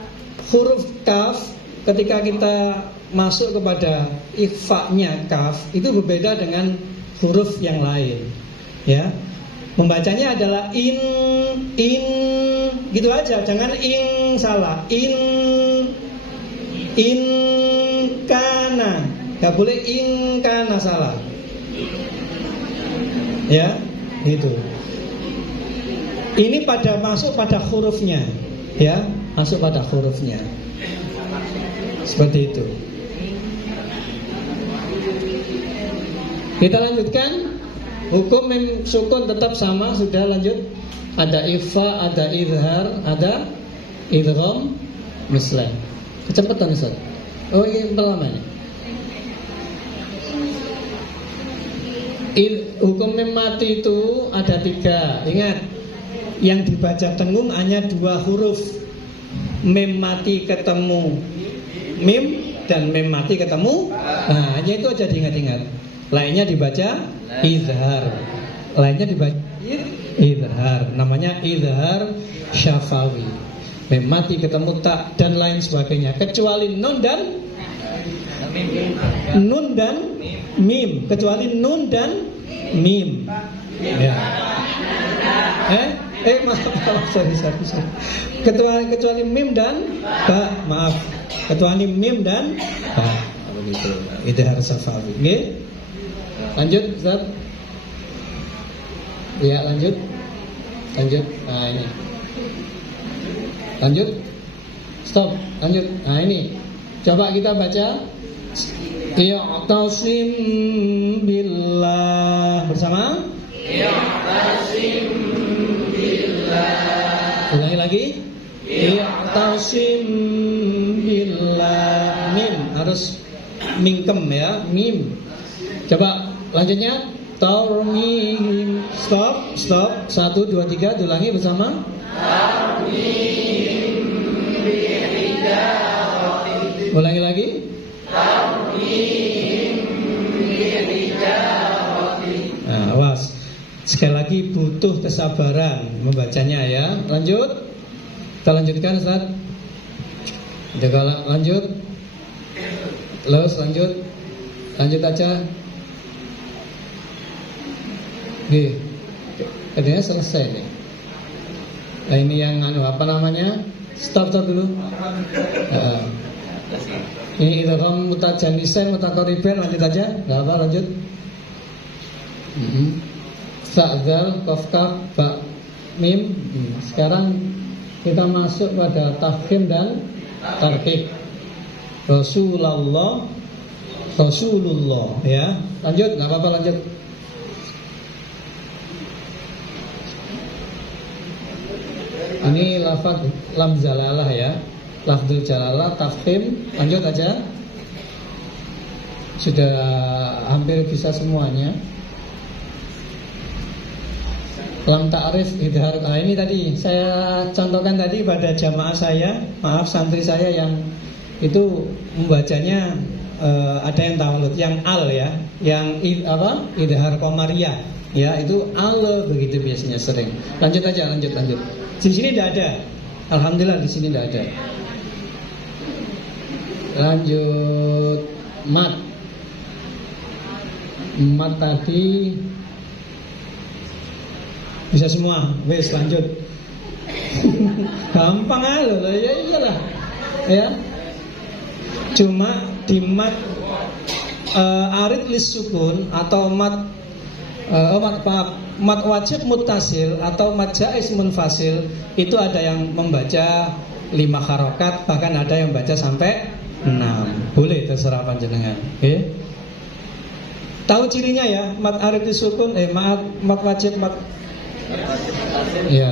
huruf kaf ketika kita masuk kepada ikhfa-nya kaf itu berbeda dengan huruf yang lain ya. Membacanya adalah in gitu aja, jangan ing salah. In kana. Gak boleh ing kana salah. Ya, gitu. Ini masuk pada hurufnya, ya, masuk pada hurufnya. Seperti itu. Kita lanjutkan. Hukum mim sukun tetap sama, sudah lanjut. Ada ikhfa, ada izhar, ada idgham mislah. Kecepatan Ustaz. Oh, ini pertama ini. Hukum mim mati itu ada 3. Ingat, yang dibaca dengung hanya 2 huruf. Mim mati ketemu mim dan mim mati ketemu. Nah, hanya itu aja diingat-ingat. Lainnya dibaca izhar. Lainnya dibaca izhar. Namanya izhar syafawi. Mim mati ketemu tak dan lain sebagainya. Kecuali nun dan mim. Kecuali nun dan mim. Ya. Maaf, sorry. Kecuali mim dan ba, maaf. Kecuali mim dan ba. Begitu. Izhar syafawi. Nggih. Lanjut, Ustaz. Ya, lanjut. Nah, ini. Lanjut. Stop. Lanjut. Nah, ini. Coba kita baca. I'tasim billah bersama. I'tasim billah. Ulangi lagi. I'tasim billah. Mim harus mingkem ya, mim. Coba lanjutnya tarmihim. Stop. 1 2 3 diulangi bersama. Tarmihim bihijarati. Ulangi lagi. Tarmihim bihijarati. Nah, awas. Sekali lagi lagi butuh kesabaran membacanya ya. Lanjut. Kita lanjutkan Ustaz. Jaga lanjut. Terus lanjut. Lanjut aja. Oke. Katanya selesai nih. Nah ini yang apa namanya? Stop dulu. Ini idgham mutajanisain mutaqaribain, lanjut aja. Enggak apa, lanjut. Sa'dzal qaf kaf ba mim. Sekarang kita masuk pada tafkhim dan tarqiq. Rasulullah ya. Lanjut, enggak apa-apa, lanjut. Ini lafaz lam jalalah ya. Lafzul jalalah tafkhim, lanjut aja. Sudah hampir bisa semuanya. Lam ta'rif idhar. Nah, ini tadi saya contohkan tadi pada jamaah saya, maaf santri saya yang itu membacanya ada yang tawalud, yang al ya, yang idhar qamariyah ya, itu al begitu biasanya sering. Lanjut aja, lanjut. Di sini tidak ada. Alhamdulillah di sini tidak ada. Lanjut mat tadi bisa semua. Wes lanjut. Gampang aja ya, iyalah ya. Cuma di mat arid lis sukun atau mat wajib muttasil atau mat jaiz munfasil itu ada yang membaca 5 harokat, bahkan ada yang baca sampai 6. Boleh, terserah panjenengan. Okay. Tahu cirinya ya, mat arid lis sukun, mat wajib mat. Ya,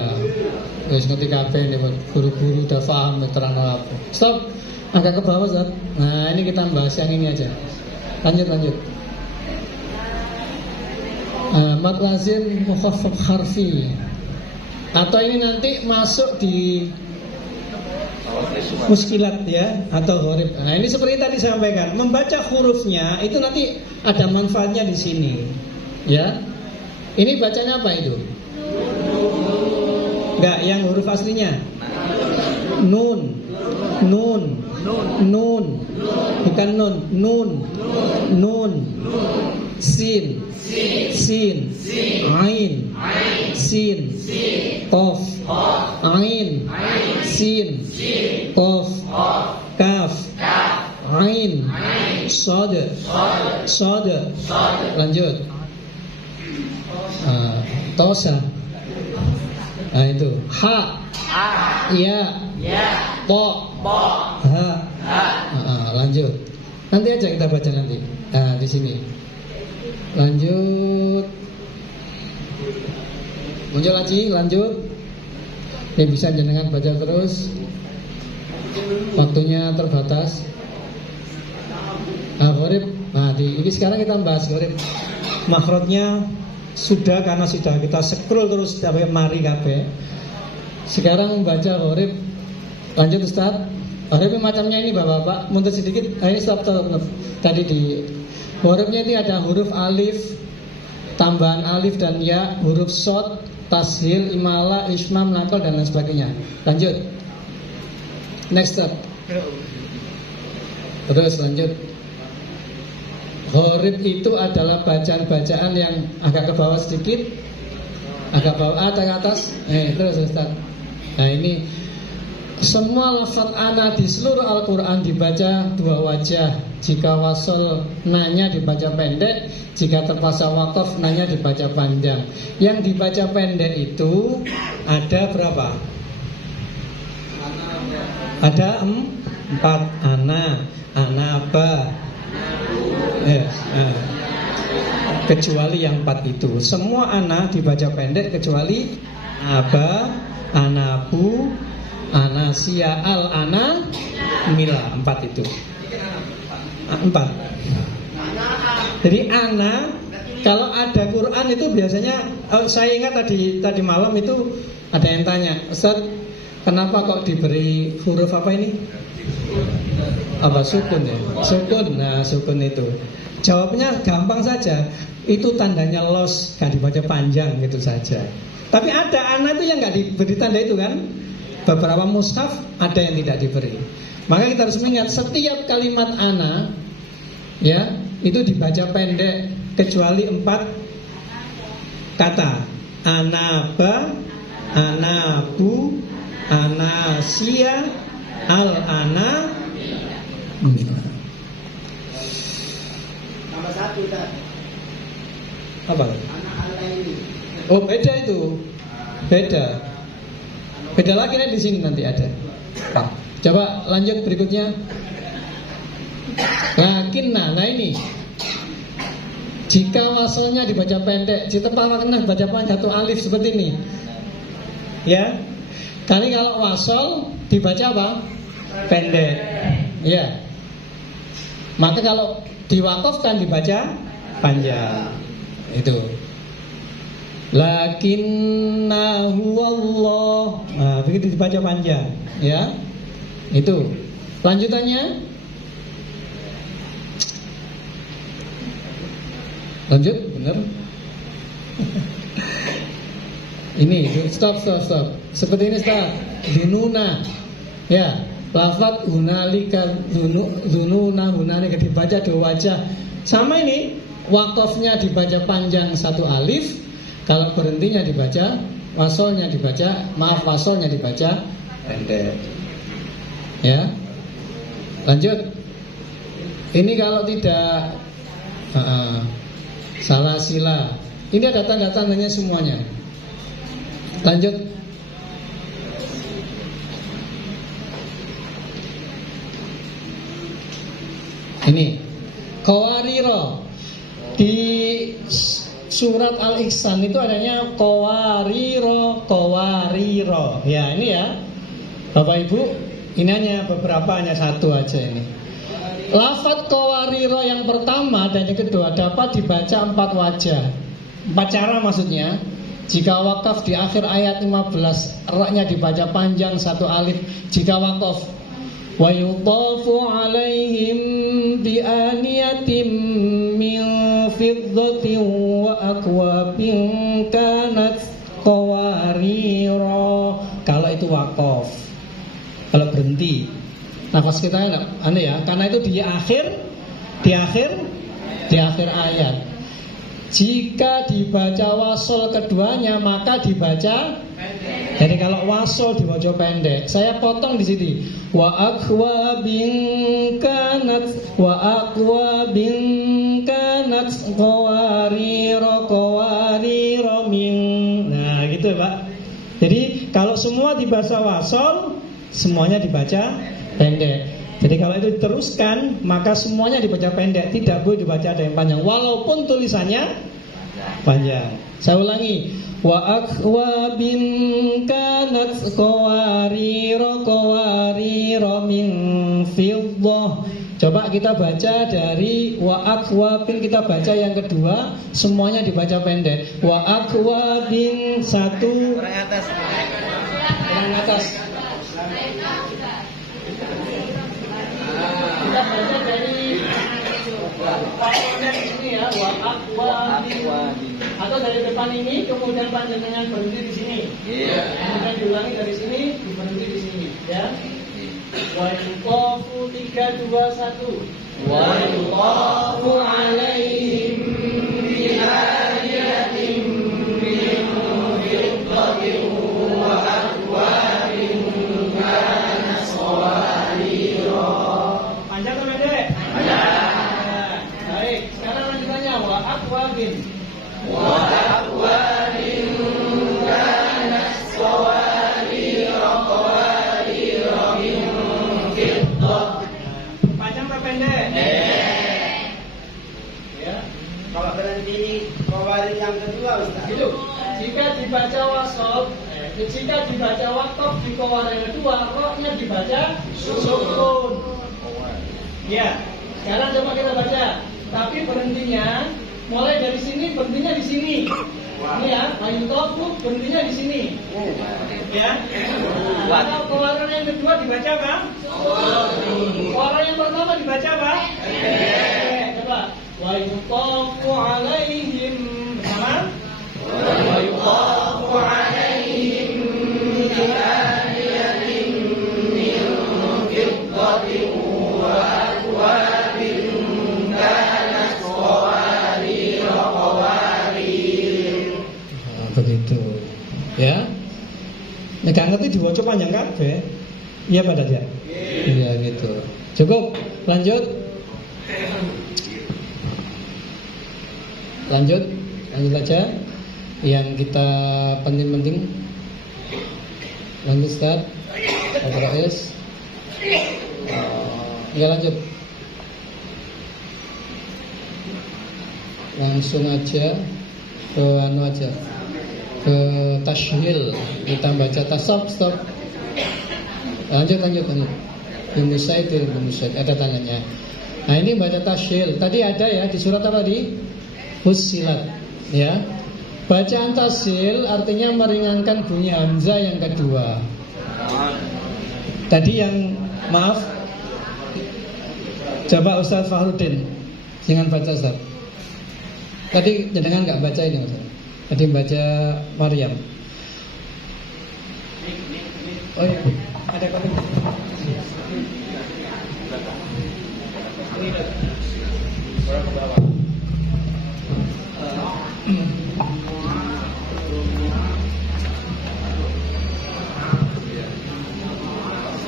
wis ngerti kabeh nih, guru-guru udah paham terang apa. Stop, agak ke bawah Ustaz. Nah, ini kita bahas yang ini aja. Lanjut. Mat lazim mukhaffaf harfi. Atau ini nanti masuk di muskilat ya, atau gharib. Nah, ini seperti tadi saya sampaikan, membaca hurufnya itu nanti ada manfaatnya di sini. Ya. Ini bacanya apa itu? Enggak, yang huruf aslinya. Nun. Bukan nun. Sin. Ain. Sin. Qaf. Ain. Sin. Qaf. Kaf. Ain. Shad. Lanjut. Tosa. Nah itu ha, ya, po, ha. Lanjut. Nanti aja kita baca nanti. Nah di sini. Lanjut. Muncul lagi, lanjut. Ini bisa jenengan baca terus. Waktunya terbatas. Gharib. Nah ini sekarang kita bahas gharib. Makhrajnya sudah, karena sudah kita scroll terus sampai mari kabeh. Sekarang membaca gharib. Lanjut Ustaz. Gharib macamnya ini Bapak-bapak, mundur sedikit. Ini stop. Tadi di gharibnya ini ada huruf alif, tambahan alif dan ya, huruf shad, tashil, imala, ismam, naqal dan lain sebagainya. Lanjut. Next step. Terus lanjut. Gharib itu adalah bacaan-bacaan yang agak ke bawah sedikit, agak bawah atau ke atas. Terus Ustaz. Nah ini semua lafaz ana di seluruh Al-Quran dibaca 2 wajah. Jika wasol nanya dibaca pendek, jika terpaksa wakaf nanya dibaca panjang. Yang dibaca pendek itu ada berapa? Ada 4. Anaba. Kecuali yang 4 itu. Semua ana dibaca pendek kecuali aba, anabu, anasia, al, ana, mila. 4 itu. 4. Jadi ana, kalau ada Quran itu biasanya, saya ingat tadi malam itu ada yang tanya, Ustaz, kenapa kok diberi huruf apa ini? Apa sukun ya? Sukun. Nah sukun itu jawabnya gampang saja. itu tandanya los, gak dibaca panjang gitu saja. Tapi ada ana itu yang gak diberi tanda itu kan. Beberapa mushaf ada yang tidak diberi. Maka kita harus mengingat setiap kalimat ana ya itu dibaca pendek kecuali 4 kata. Anaba, anabu, anasia, al-ana. Tambah satu tadi. Apa? Anak Allah ini. Oh beda itu. Beda. Beda lagi nih di sini nanti ada. Coba lanjut berikutnya. Lakinna, nah ini. Jika wasolnya dibaca pendek, di tempat wakna dibaca panjang atau alif seperti ini. Ya. Kali kalau wasol dibaca apa? Pendek. Ya. Maka kalau diwakafkan dibaca panjang. Itu. Lakinnahu Allah. Nah, begitu dibaca panjang, ya. Itu. Lanjutannya. Lanjut, benar? Ini, stop. Seperti ini, stop. Dununa. Ya, lafaz hunalika dununa hunalika dibaca 2 wajah. Sama ini, wakafnya dibaca panjang 1 alif. Kalau berhentinya dibaca, wasolnya dibaca pendek. Ya. Lanjut. Ini kalau tidak salah sila. Ini ada tanda-tandanya semuanya. Lanjut. Ini qawariro di surat Al-Ihsan itu adanya qawariro. Ya, ini ya. Bapak Ibu, ini hanya beberapa, hanya 1 aja ini. Lafaz qawariro yang pertama dan yang kedua dapat dibaca 4 wajah. 4 cara maksudnya. Jika wakaf di akhir ayat 15, ra-nya dibaca panjang 1 alif. Jika wakaf wa yutafu alaihim bi aniyatim min fiddatin wa akwabin kanat qawariro. Kalau itu wakaf. Kalau berhenti nafas kita aneh ya, karena itu di akhir ayat. Jika dibaca wasol keduanya maka dibaca pendek. Jadi kalau wasol dibaca pendek. Saya potong di sini. Wa akwabin kanat qawariro min. Nah, gitu Pak. Jadi kalau semua dibaca wasol, semuanya dibaca pendek. Jadi kalau itu diteruskan, maka semuanya dibaca pendek, tidak boleh dibaca ada yang panjang, walaupun tulisannya panjang. Saya ulangi, wa akwabin kanat qawariro min fiddah. Coba kita baca dari wa akwabin, kita baca yang kedua, semuanya dibaca pendek. Wa akwabin 1 yang atas. Kita baca dari panjangnya di sini ya, wa akwabin. Atau dari depan ini, kemudian panjangnya berhenti di sini. Kemudian diulangi dari sini, berhenti di sini, ya. Wa yuqafu 3, 2, 1. Wa yuqafu alaihim bi ayatin min fiddatin wa akwabin kanat qawariro. Panjang atau pendek? Panjang. Baik, sekarang lanjutannya wa akwabin. Wa akwabin kanat qawariro min fiddah. Panjang atau pendek? Ya. Kalau berhenti qawarir yang kedua Ustaz. Itu. Jika dibaca wasol, jika dibaca wakaf di qawarir yang kedua, roknya dibaca sukun. Ya. Sekarang coba kita baca. Tapi berhentinya mulai dari sini, berhentinya di sini. Ini ya, ayu tofu berhentinya di sini. Ya. Atau qawarir yang kedua dibaca apa? Qawarir yang pertama dibaca apa? Coba. Wa yutafu alaihim bersama. Wa yutafu alaihim bi'aniyatin min fiddatin wa akwabin kanat qawarira qawarir. Begitu. Ya. Nek ngerti diwaca panjang kabeh. Iya pada dia. Iya gitu. Cukup. Lanjut. Lanjut aja. Yang kita penting-penting. Lanjut Ustaz. Abrais. Ya lanjut. Langsung aja ke aja. Ke tashhil. Kita baca stop. Lanjut. Bimusaid ada tandanya. Nah ini baca tashhil. Tadi ada ya di surat apa tadi? Fussilat. Ya. Bacaan tashhil artinya meringankan bunyi hamzah yang kedua. Tadi yang maaf. Coba Ustaz Fahrudin. Jangan baca Ustaz. Tadi jenengan nggak baca ini Ustaz. Tadi baca Maryam. Oh iya. Ada komen.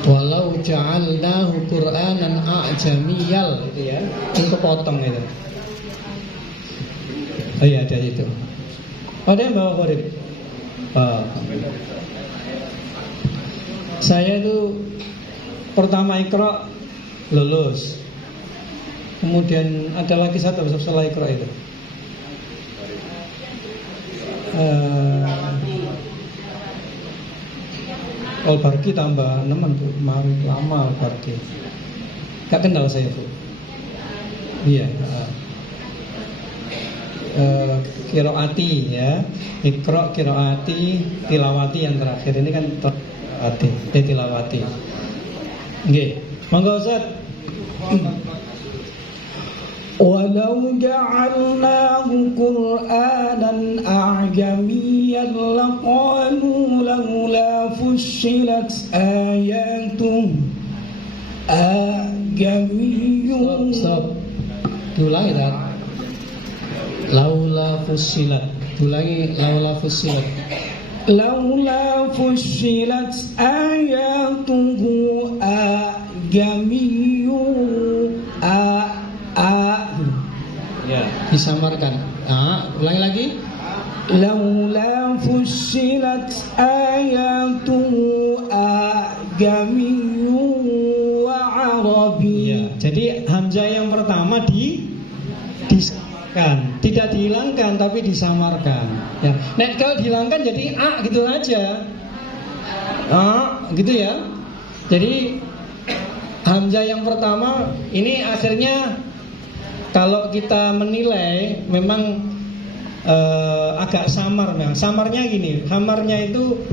Walau ja'alnahu Qur'anan a'jamiyal gitu ya. Itu potong itu. Oh iya ada itu. Ada yang bawa Qorib? Saya itu pertama Iqra lulus. Kemudian ada lagi satu setelah Iqra itu. Al-Barqi tambah 6 Bu. Lama Al-Barqi. Gak kenal saya Bu. Iya. Qiraati ya. Iqra, qiraati, tilawati yang terakhir ini kan tilawati. Nggih. Monggo Ustaz. Walau ja'alnahu Qur'anan a'jamiyyan laqalu laula fussilat ayatuhu a'jamiyyun. Stop. Diulangi Ustaz. Laula fussilat. Diulangi laula fussilat. Laula fussilat ayatuhu a'jamiyyun ya disamarkan. Ulangi lagi. Laula fussilat ayatuhu a'jamiyyun wa arabi. Ya, jadi hamzah yang pertama disamarkan, tidak dihilangkan tapi disamarkan. Ya. Nek kalau dihilangkan jadi a gitu aja. Gitu ya. Jadi hamzah yang pertama ini akhirnya kalau kita menilai memang agak samar. Nah, samarnya gini, samarnya itu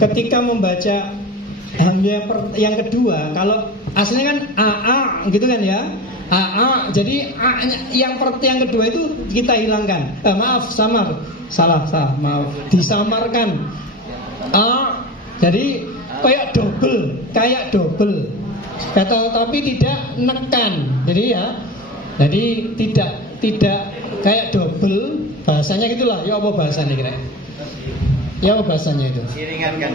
ketika membaca hamzah yang kedua, kalau aslinya kan aa gitu kan ya, aa. Jadi a yang kedua itu kita hilangkan. Salah, maaf, disamarkan. Jadi kayak double. Tapi tidak nekan. Jadi tidak kayak double. Bahasanya gitulah. Ya apa bahasanya kira? Ya apa bahasanya itu? Diringankan.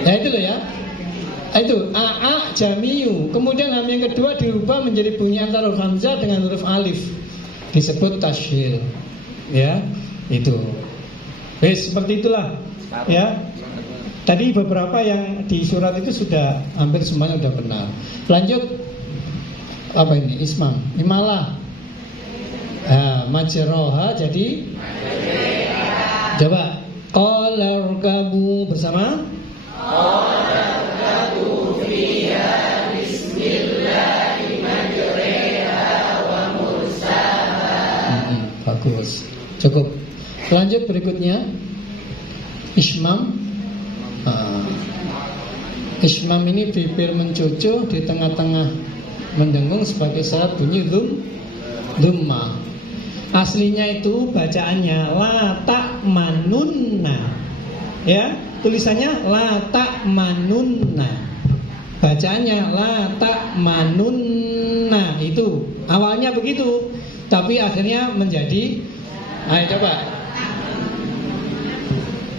Ya itu loh ya. Itu a jamiyu. Kemudian ham yang kedua diubah menjadi bunyi antara huruf hamzah dengan huruf alif. Disebut tashhil. Ya, itu. Seperti itulah. Ya. Tadi beberapa yang di surat itu sudah hampir semuanya sudah benar. Lanjut. Apa ini? Ismam, imalah. Majroha jadi. Coba. Qala rkabu bersama. Qala rkabu fiha bismillahi majriha wa mursaha. Bagus. Cukup. Lanjut berikutnya. Ismam. Ismam ini bibir mencucu di tengah-tengah mendengung sebagai syarat bunyi Dhamma. Aslinya itu bacaannya la ta'manunna. Ya, tulisannya la ta'manunna. Bacaannya la ta'manunna. Itu awalnya begitu, tapi akhirnya menjadi, ayo coba,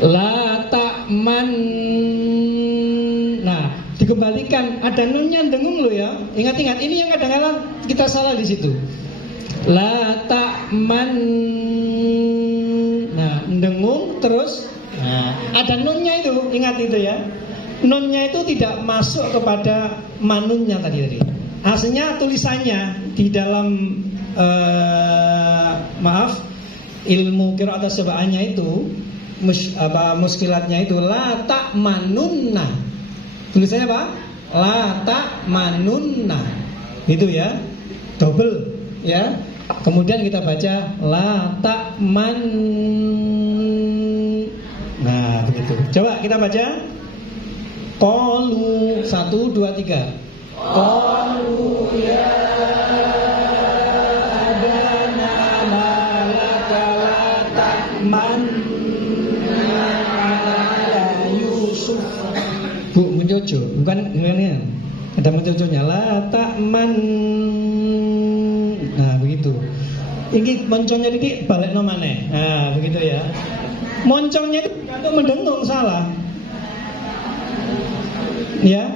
la ta'man. Nah, dikembalikan, ada nunnya dengung loh ya. Ingat-ingat, ini yang kadang-kadang kita salah di situ. La ta'man. Nah, dengung terus. Nah, ada nunnya itu, ingat itu ya. Nunnya itu tidak masuk kepada manunnya tadi. Aslinya tulisannya di dalam ilmu qiraat seba'anya itu muskilatnya itu la ta'manunna. Tulisannya apa? La ta'manunna. Itu ya. Double ya. Kemudian kita baca la ta'man. Nah, begitu. Coba kita baca. Qalu 1 2 3. Qalu ya abana malaka la ta'man ala Yusuf. Bu, mencoco, bukan ya. Ada mencoconya la ta'man. Nah, begitu. Ini moncongnya ini balik nomane. Nah, begitu ya. Moncongnya itu untuk mendengung salah. Ya.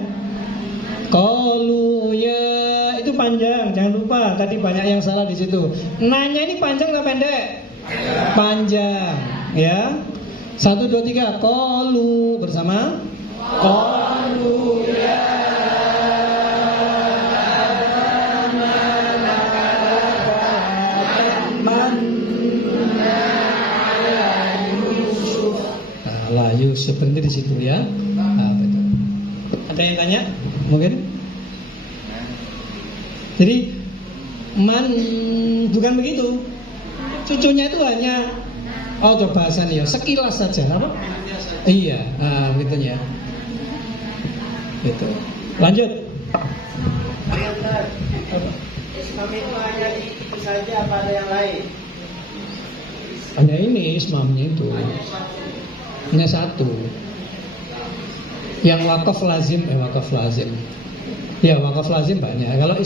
Qalu ya, itu panjang, jangan lupa. Tadi banyak yang salah di situ. Nanya ini panjang atau pendek? Panjang, ya. 1 2 3. Qalu bersama. Qalu ya La Yusuf, berhenti di situ ya. Nah, betul. Ada yang tanya? Mungkin? Jadi man bukan begitu. Cucunya itu hanya coba bahasan ya, sekilas saja, apa? Iya, begitu ya. Gitu. Lanjut. Ismam itu hanya itu saja, apa ada yang lain? Hanya ini ismamnya itu. Hanya satu. Yang wakaf lazim, wakaf lazim. Ya, wakaf lazim banyak. Kalau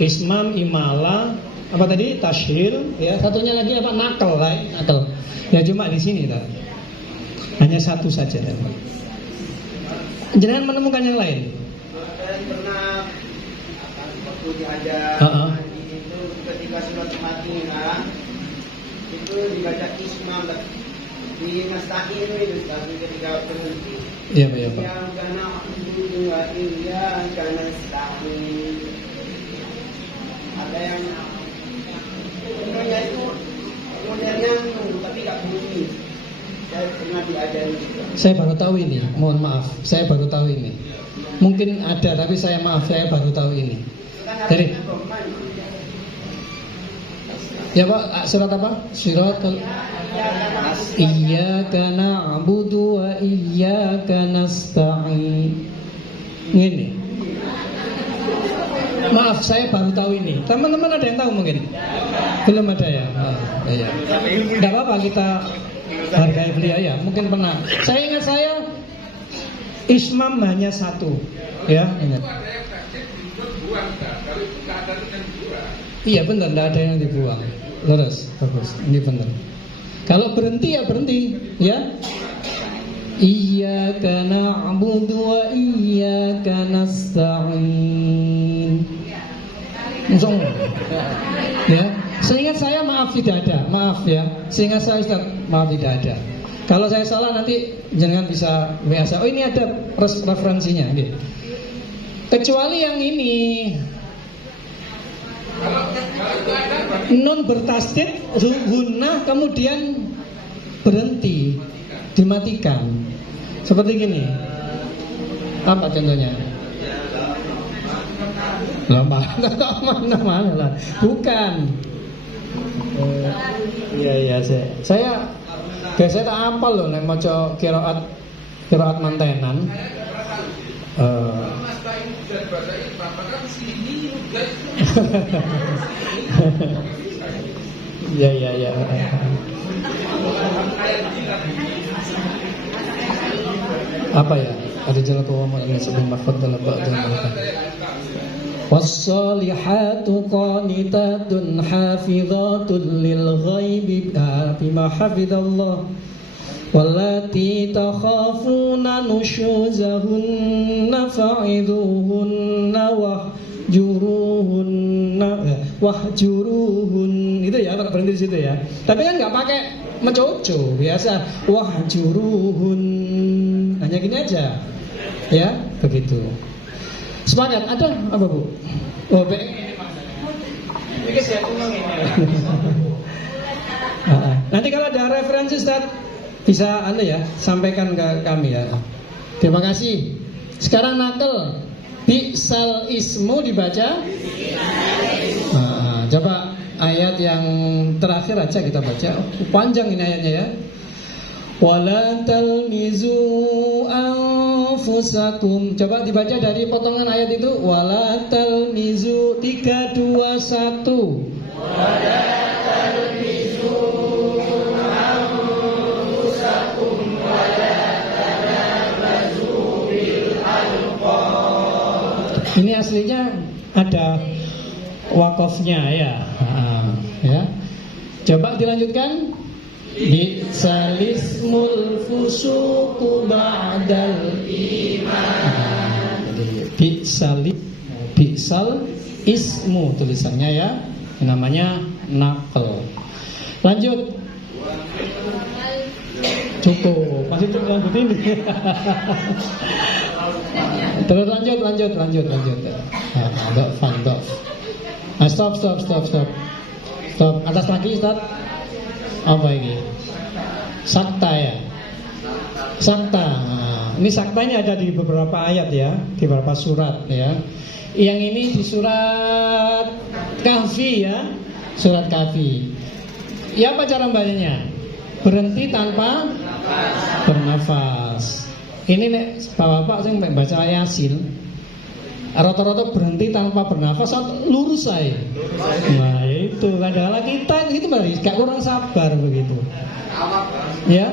ismam imala, apa tadi? Tashhil, ya. Satunya lagi apa? Nakal, nakal. Ya cuma di sini tak. Hanya satu saja. Jangan menemukan yang lain. Saya pernah waktu diajar itu ketika surat Fatihah itu dibaca ismam di mustaqim itu tapi ketika berhenti. Iya, Pak. Yang karena itu wa iya karena mustaqim. Ada yang punya itu modelnya tapi nggak bunyi. Saya pernah diajari juga. Saya baru tahu ini, mohon maaf. Saya baru tahu ini. Mungkin ada tapi saya baru tahu ini. Jadi ya Pak, surat apa? Surat Iyyaka na'budu wa iyyaka nasta'in. Ini. Maaf, saya baru tahu ini. Teman-teman ada yang tahu mungkin? Belum ada ya? Iya. Enggak apa-apa, kita hargai beliau ya. Mungkin pernah. Saya ingat ismam hanya satu. Ya, ingat. Iya benar, tidak ada yang dibuang. Terus, bagus, ini benar. Kalau berhenti ya berhenti, ya. Iyyaka na'budu wa iyyaka nasta'in. Langsung. Ya, seingat saya maaf tidak ada, maaf ya. Seingat saya Ustaz, maaf tidak ada. Kalau saya salah nanti jangan bisa WA saya. Oh ini ada referensinya, gitu. Kecuali yang ini. Nun bertasdid gunnah kemudian berhenti, dimatikan. Seperti gini. Apa contohnya? Mana lah. Bukan. Iya saya biasanya tak hafal loh nek maca qiraat mantenan. bisa dibacain apakah sini guys. Ya. Apa ya? Ada jalan tua mana sebelum mahfud dalam ba'da mereka. Was-salihatu qanitatun hafizatun lil ghaibi bima hafizallah. Wallati takhafuna nushuzahunna fa'idhuhunna wahjuruhun. Itu ya, berhenti di situ ya. Tapi kan nggak pakai mencoco, biasa wahjuruhun. Hanya gini aja. Ya, begitu. Sepakat? Ada apa, Bu? Oh, ini saya ulang ini. Nanti kalau ada referensi Ustaz bisa Anda ya sampaikan ke kami ya. Terima kasih. Sekarang nakal. Bi'sal ismu dibaca. Coba ayat yang terakhir aja kita baca. Panjang ini ayatnya ya. Wala talmizu anfusakum. Coba dibaca dari potongan ayat itu. Wala talmizu 3, 2, 1. Wala talmizu anfusakum wala tanabazu bil alqab. Ini aslinya ada wakofnya ya. Ya. Coba dilanjutkan. Bi'salismul fusuqu ba'dal iman. Bi'sal ismu tulisannya ya. Namanya nakal. Lanjut. Cukup. Masih cukup lanjut ini. Terus lanjut. Stop. Atas lagi Ustaz. Apa ini? Sakta ya. Sakta. Ini sakta ini ada di beberapa ayat ya, di beberapa surat ya. Yang ini di surat Kahfi ya, surat Kahfi. Ya apa cara bacanya? Berhenti tanpa bernafas. Ini nek bapak-bapak sing baca Yasin, rata-rata berhenti tanpa bernafas, lurus saya. Nah itu kadang-kadang kita itu baris, gak kurang sabar begitu. Ya,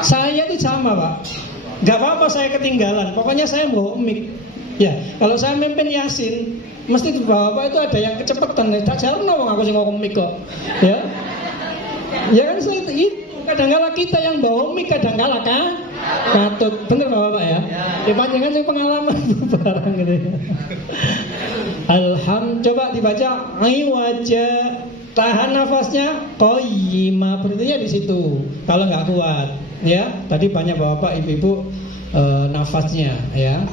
saya itu sama Pak. Gak apa-apa saya ketinggalan. Pokoknya saya bawa mic. Ya, kalau saya mimpin Yasin, mesti di bapak itu ada yang kecepatan. Tak jarang ngomong aku sih ngomong mic kok. Ya, ya kan saya itu kadang-kadang kita yang bawa mic kadang-kadang kan. Katut, bener bapak ya. Dipanjangkan sih pengalaman barang gitu. Coba dibaca. Wajah tahan nafasnya. Qayyimah berarti di situ. Kalau nggak kuat, ya. Tadi banyak bapak ibu-ibu nafasnya, ya.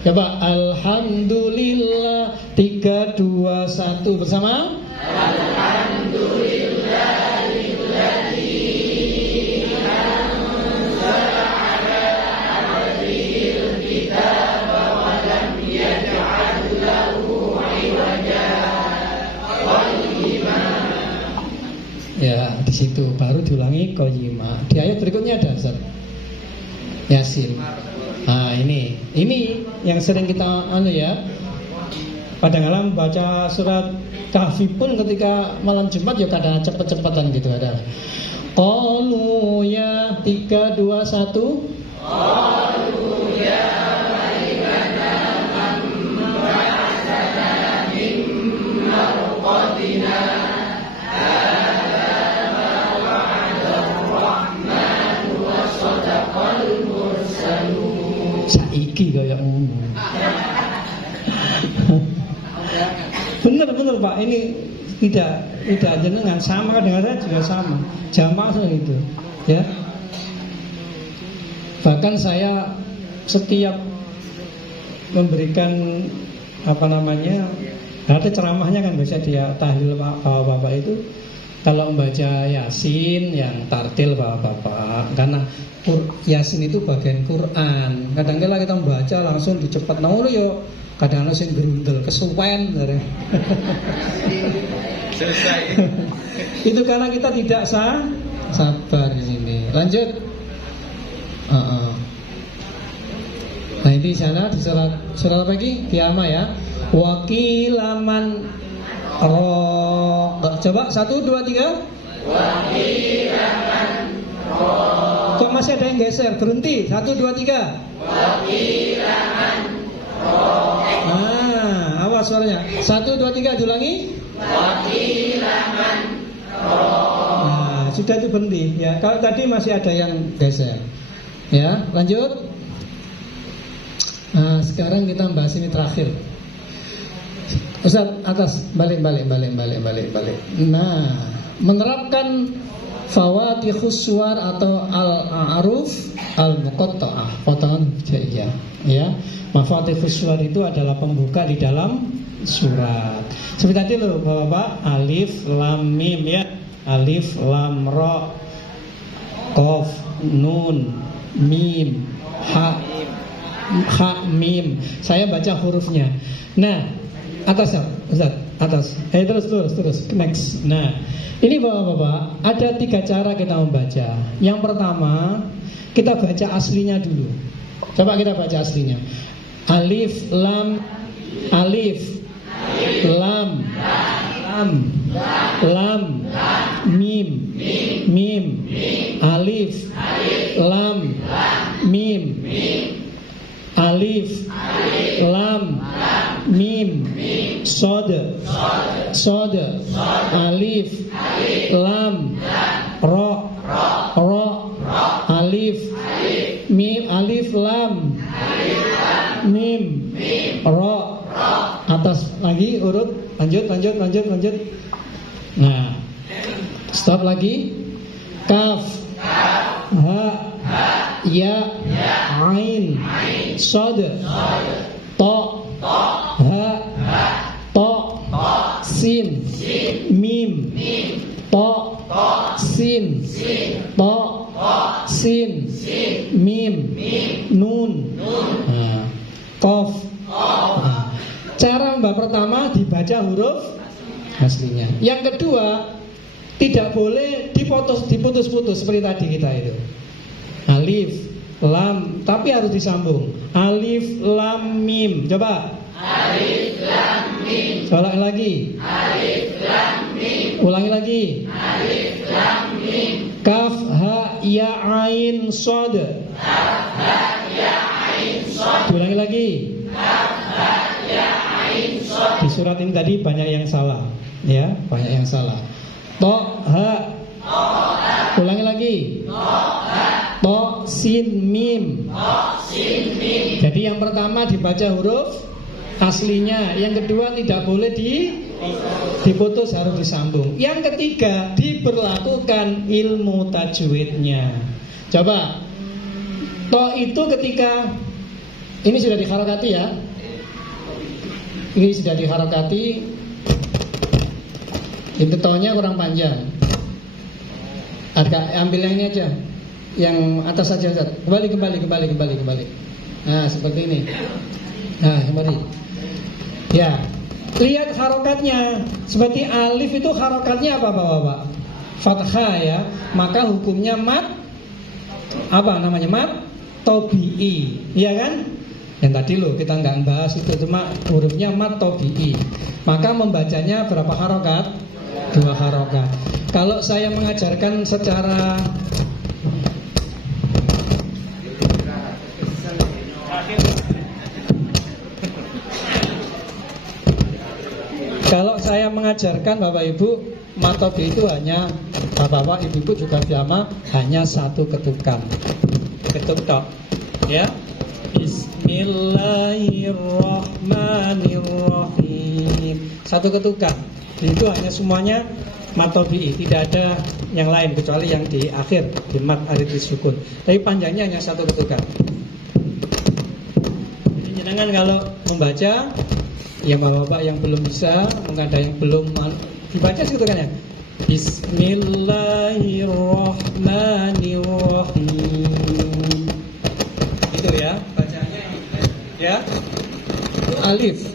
Coba alhamdulillah 3, 2, 1 bersama. Alhamdulillah. Ya, di situ baru diulangi qayyimah. Di ayat berikutnya ada Ustaz Yasin. Nah, ini yang sering kita ya. Kadang-kadang baca surat Kahfi pun ketika malam Jumat ya kadang cepet-cepetan gitu ada. Qalu ya 3, 2, 1. Qalu ya ayyuhana man ba'athana min marqadina. Saiki kayak ngono. Bener Pak, ini tidak jenengan sama dengan saya juga sama. Jamaah itu, ya. Bahkan saya setiap memberikan ada ceramahnya kan biasa dia tahlil bapak-bapak itu. Kalau membaca Yasin yang tartil bapak-bapak, karena Yasin itu bagian Quran. Kadang-kadang kita membaca langsung dicepat nang yo, kadang-kadang sing gerundel kesuwen. Selesai. Itu karena kita tidak sabar di sini. Lanjut. Nah ini sana di surat apa lagi? Qiyamah ya. Wakilaman coba 1, 2, 3. Wakilaman kok masih ada yang geser? Berhenti. 1, 2, 3. Wakilaman awas suaranya. 1, 2, 3 diulangi. Wakilaman sudah itu berhenti ya. Kalau tadi masih ada yang geser. Ya, lanjut. Nah, sekarang kita bahas ini terakhir. Ustaz, atas balik. Nah, menerapkan fawatihus suwar atau al-a'ruf al-muqatta'ah, potongan hijaiyah ya. Mafatihus suwar itu adalah pembuka di dalam surat. Seperti tadi loh Bapak, alif lam mim ya. Alif lam ra qaf nun mim ha mim. Saya baca hurufnya. Nah, atas ya, Ustaz, atas. Terus next. Nah, ini Bapak-bapak, ada 3 cara kita membaca. Yang pertama, kita baca aslinya dulu. Coba kita baca aslinya. Alif lam mim alif lam mim alif lam mim sod alif lam ro alif mim alif lam mim ro. Atas lagi urut, lanjut. Nah, stop lagi. Kaf, ha, ya, ain, sod, to, ha, to, sin, mim, to, sin, to, sin, mim, nun, kof. Cara mbak pertama dibaca huruf aslinya. Yang kedua, tidak boleh diputus-putus seperti tadi kita itu. Alif, lam, tapi harus disambung. Alif, lam, mim. Coba. Alif, lam, mim. Ulangi lagi. Alif, lam, mim. Ulangi lagi. Alif, lam, mim. Kaf, ha, ya, ain, sod. Kaf, ha, ya, ain, sod. Ulangi lagi. Kaf, ha, ya, ain, sod. Di surat ini tadi banyak yang salah. Ya, banyak yang salah. To, ha. Ulangi lagi. To, sin, mim. Jadi yang pertama dibaca huruf aslinya. Yang kedua tidak boleh diputus, harus disambung. Yang ketiga diberlakukan ilmu tajwidnya. Coba. To itu ketika ini sudah diharokati ya. Ini sudah diharokati. Itu tonya kurang panjang. Ambil yang ini aja, yang atas saja. Kembali. Nah, seperti ini. Nah, kembali. Ya, lihat harokatnya. Seperti alif itu harokatnya apa, Bapak? Fathah ya. Maka hukumnya mat. Apa namanya mat? Tobi'i, ya kan? Yang tadi loh kita nggak bahas itu, cuma hurufnya mat tobi'i. Maka membacanya berapa harokat? 2 harokat. Kalau saya mengajarkan secara Bapak Ibu, matobi itu hanya Bapak Ibu juga sama, hanya 1 ketukan. Ketuk tok. Ya. Bismillahirrahmanirrahim. 1 ketukan. Itu hanya semuanya matobi, tidak ada yang lain kecuali yang di akhir di mat arid sukun. Tapi panjangnya hanya 1 ketukan. Jadi jangan kalau membaca, yang bapak yang belum bisa, mungkin ada yang belum dibaca ketukannya. Bismillahirrahmanirrahim. Itu ya bacanya. Ya. Alif.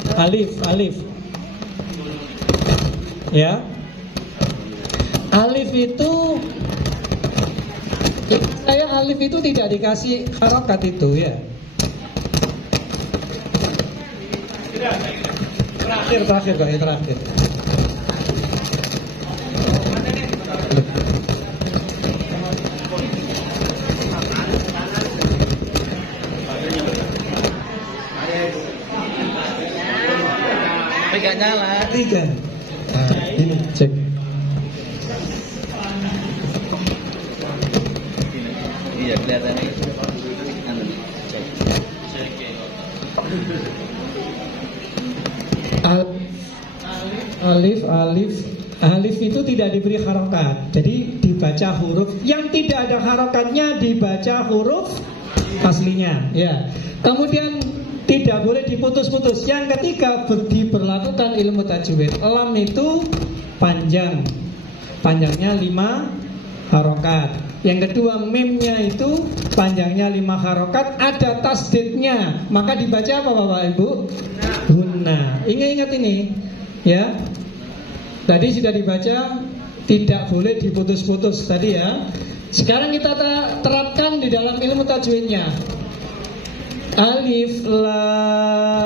Ya. Alif itu tidak dikasih harokat itu ya. Terakhir kok ya, terakhir. Tapi gak nyala. 3. Nah, ini cek. Iya kelihatannya. Alif itu tidak diberi harokat. Jadi dibaca huruf yang tidak ada harokatnya, dibaca huruf aslinya. Ya. Kemudian tidak boleh diputus-putus. Yang ketiga, diberlakukan ilmu tajwid. Lam itu panjang, panjangnya 5 harokat. Yang kedua, mimnya itu panjangnya 5 harokat, ada tasdidnya. Maka dibaca apa Bapak Ibu? Hunna. Ingat ini, ya. Tadi sudah dibaca, tidak boleh diputus-putus tadi ya. Sekarang kita terapkan di dalam ilmu tajwidnya. Alif lam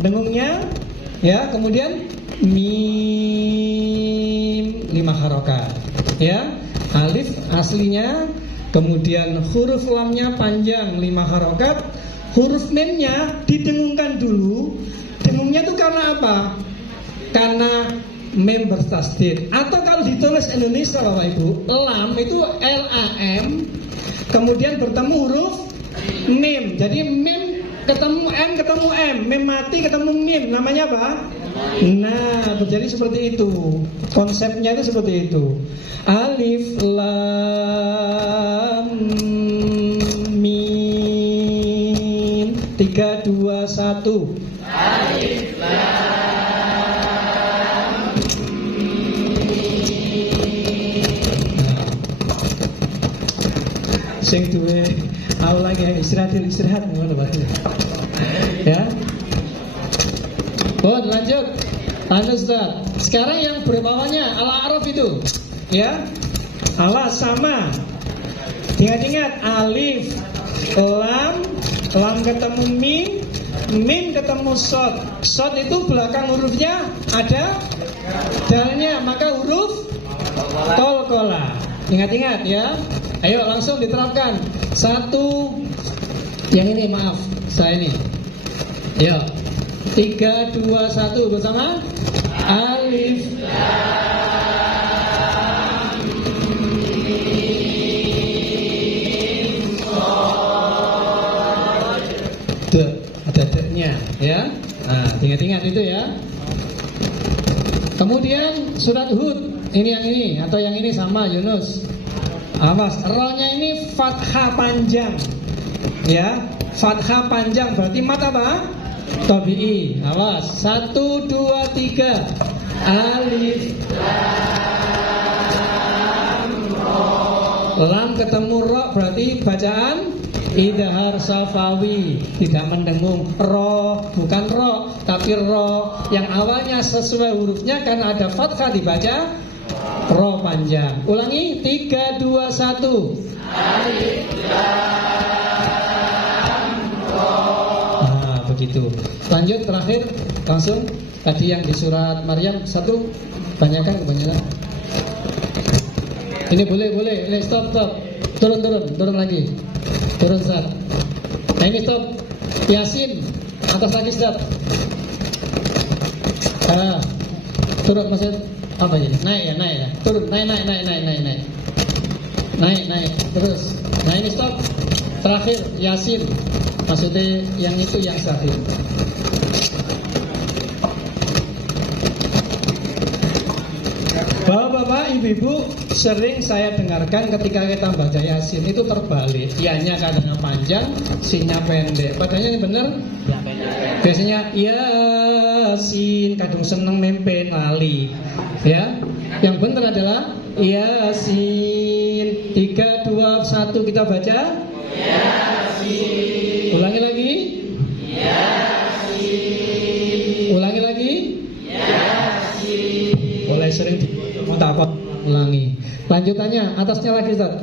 dengungnya, ya. Kemudian mim 5 harokat, ya. Alif aslinya, kemudian huruf lamnya panjang 5 harokat, huruf mimnya didengungkan dulu. Dengungnya itu karena apa? Karena mim bertasdid. Atau kalau ditulis Indonesia Bapak Ibu, lam itu LAM, kemudian bertemu huruf mim. Jadi mim ketemu M, mim mati ketemu mim, namanya apa? Nah, terjadi seperti itu. Konsepnya itu seperti itu. Alif lam mim 3, 2, 1. Alif lam. Sing duwe aku lagi istirahat ngono Pak. Ya. Lanjut Ustaz. Sekarang yang berbawahnya Al-A'raf itu, ya. Awas sama. Ingat-ingat alif, lam ketemu mim ketemu shad. Shad itu belakang hurufnya ada dalnya, maka huruf qalqalah. Ingat-ingat ya. Ayo langsung diterapkan. 1, yang ini maaf, saya ini. Ayo. 3, 2, 1 bersama. Alif lam mim shad. Ada D-nya ya. Nah, ingat-ingat itu ya. Kemudian surat Hud, ini yang ini atau yang ini sama Yunus. Awas, ro-nya ini fathah panjang. Ya, fathah panjang berarti mat apa? Tabi'i. Awas, 1, 2, 3. Alif lam ro. Lam ketemu ro berarti bacaan idhar safawi, tidak mendengung. Ro bukan ro, tapi ro yang awalnya sesuai hurufnya karena ada fathah dibaca ro panjang. Ulangi, 3, 2, 1. Alif lam ro. Nah, begitu. Lanjut terakhir langsung tadi yang di surat Maryam 1, kebanyakan. Ini boleh. Ini stop. Turun lagi. Turun Ustaz. Nah ini stop. Yasin atas lagi Ustaz. Turun maksud apa ini? Naik ya. Turun, naik. Terus. Nah ini stop. Terakhir Yasin. Maksudnya yang itu yang terakhir. Bapak-bapak, ibu-ibu, sering saya dengarkan ketika kita baca Yasin itu terbalik. Ianya kadang panjang, sinnya pendek. Padahal ini benar? Ya, pendek. Biasanya Yasin, kadang seneng mimpi lali. Ya, yang benar adalah Yasin. 3, 2, 1 kita baca. Yasin. Ulangi lagi. Yasin. Ulangi lagi. Yasin. Mulai sering tak apa, ulangi. Lanjutannya atasnya lagi Ustaz.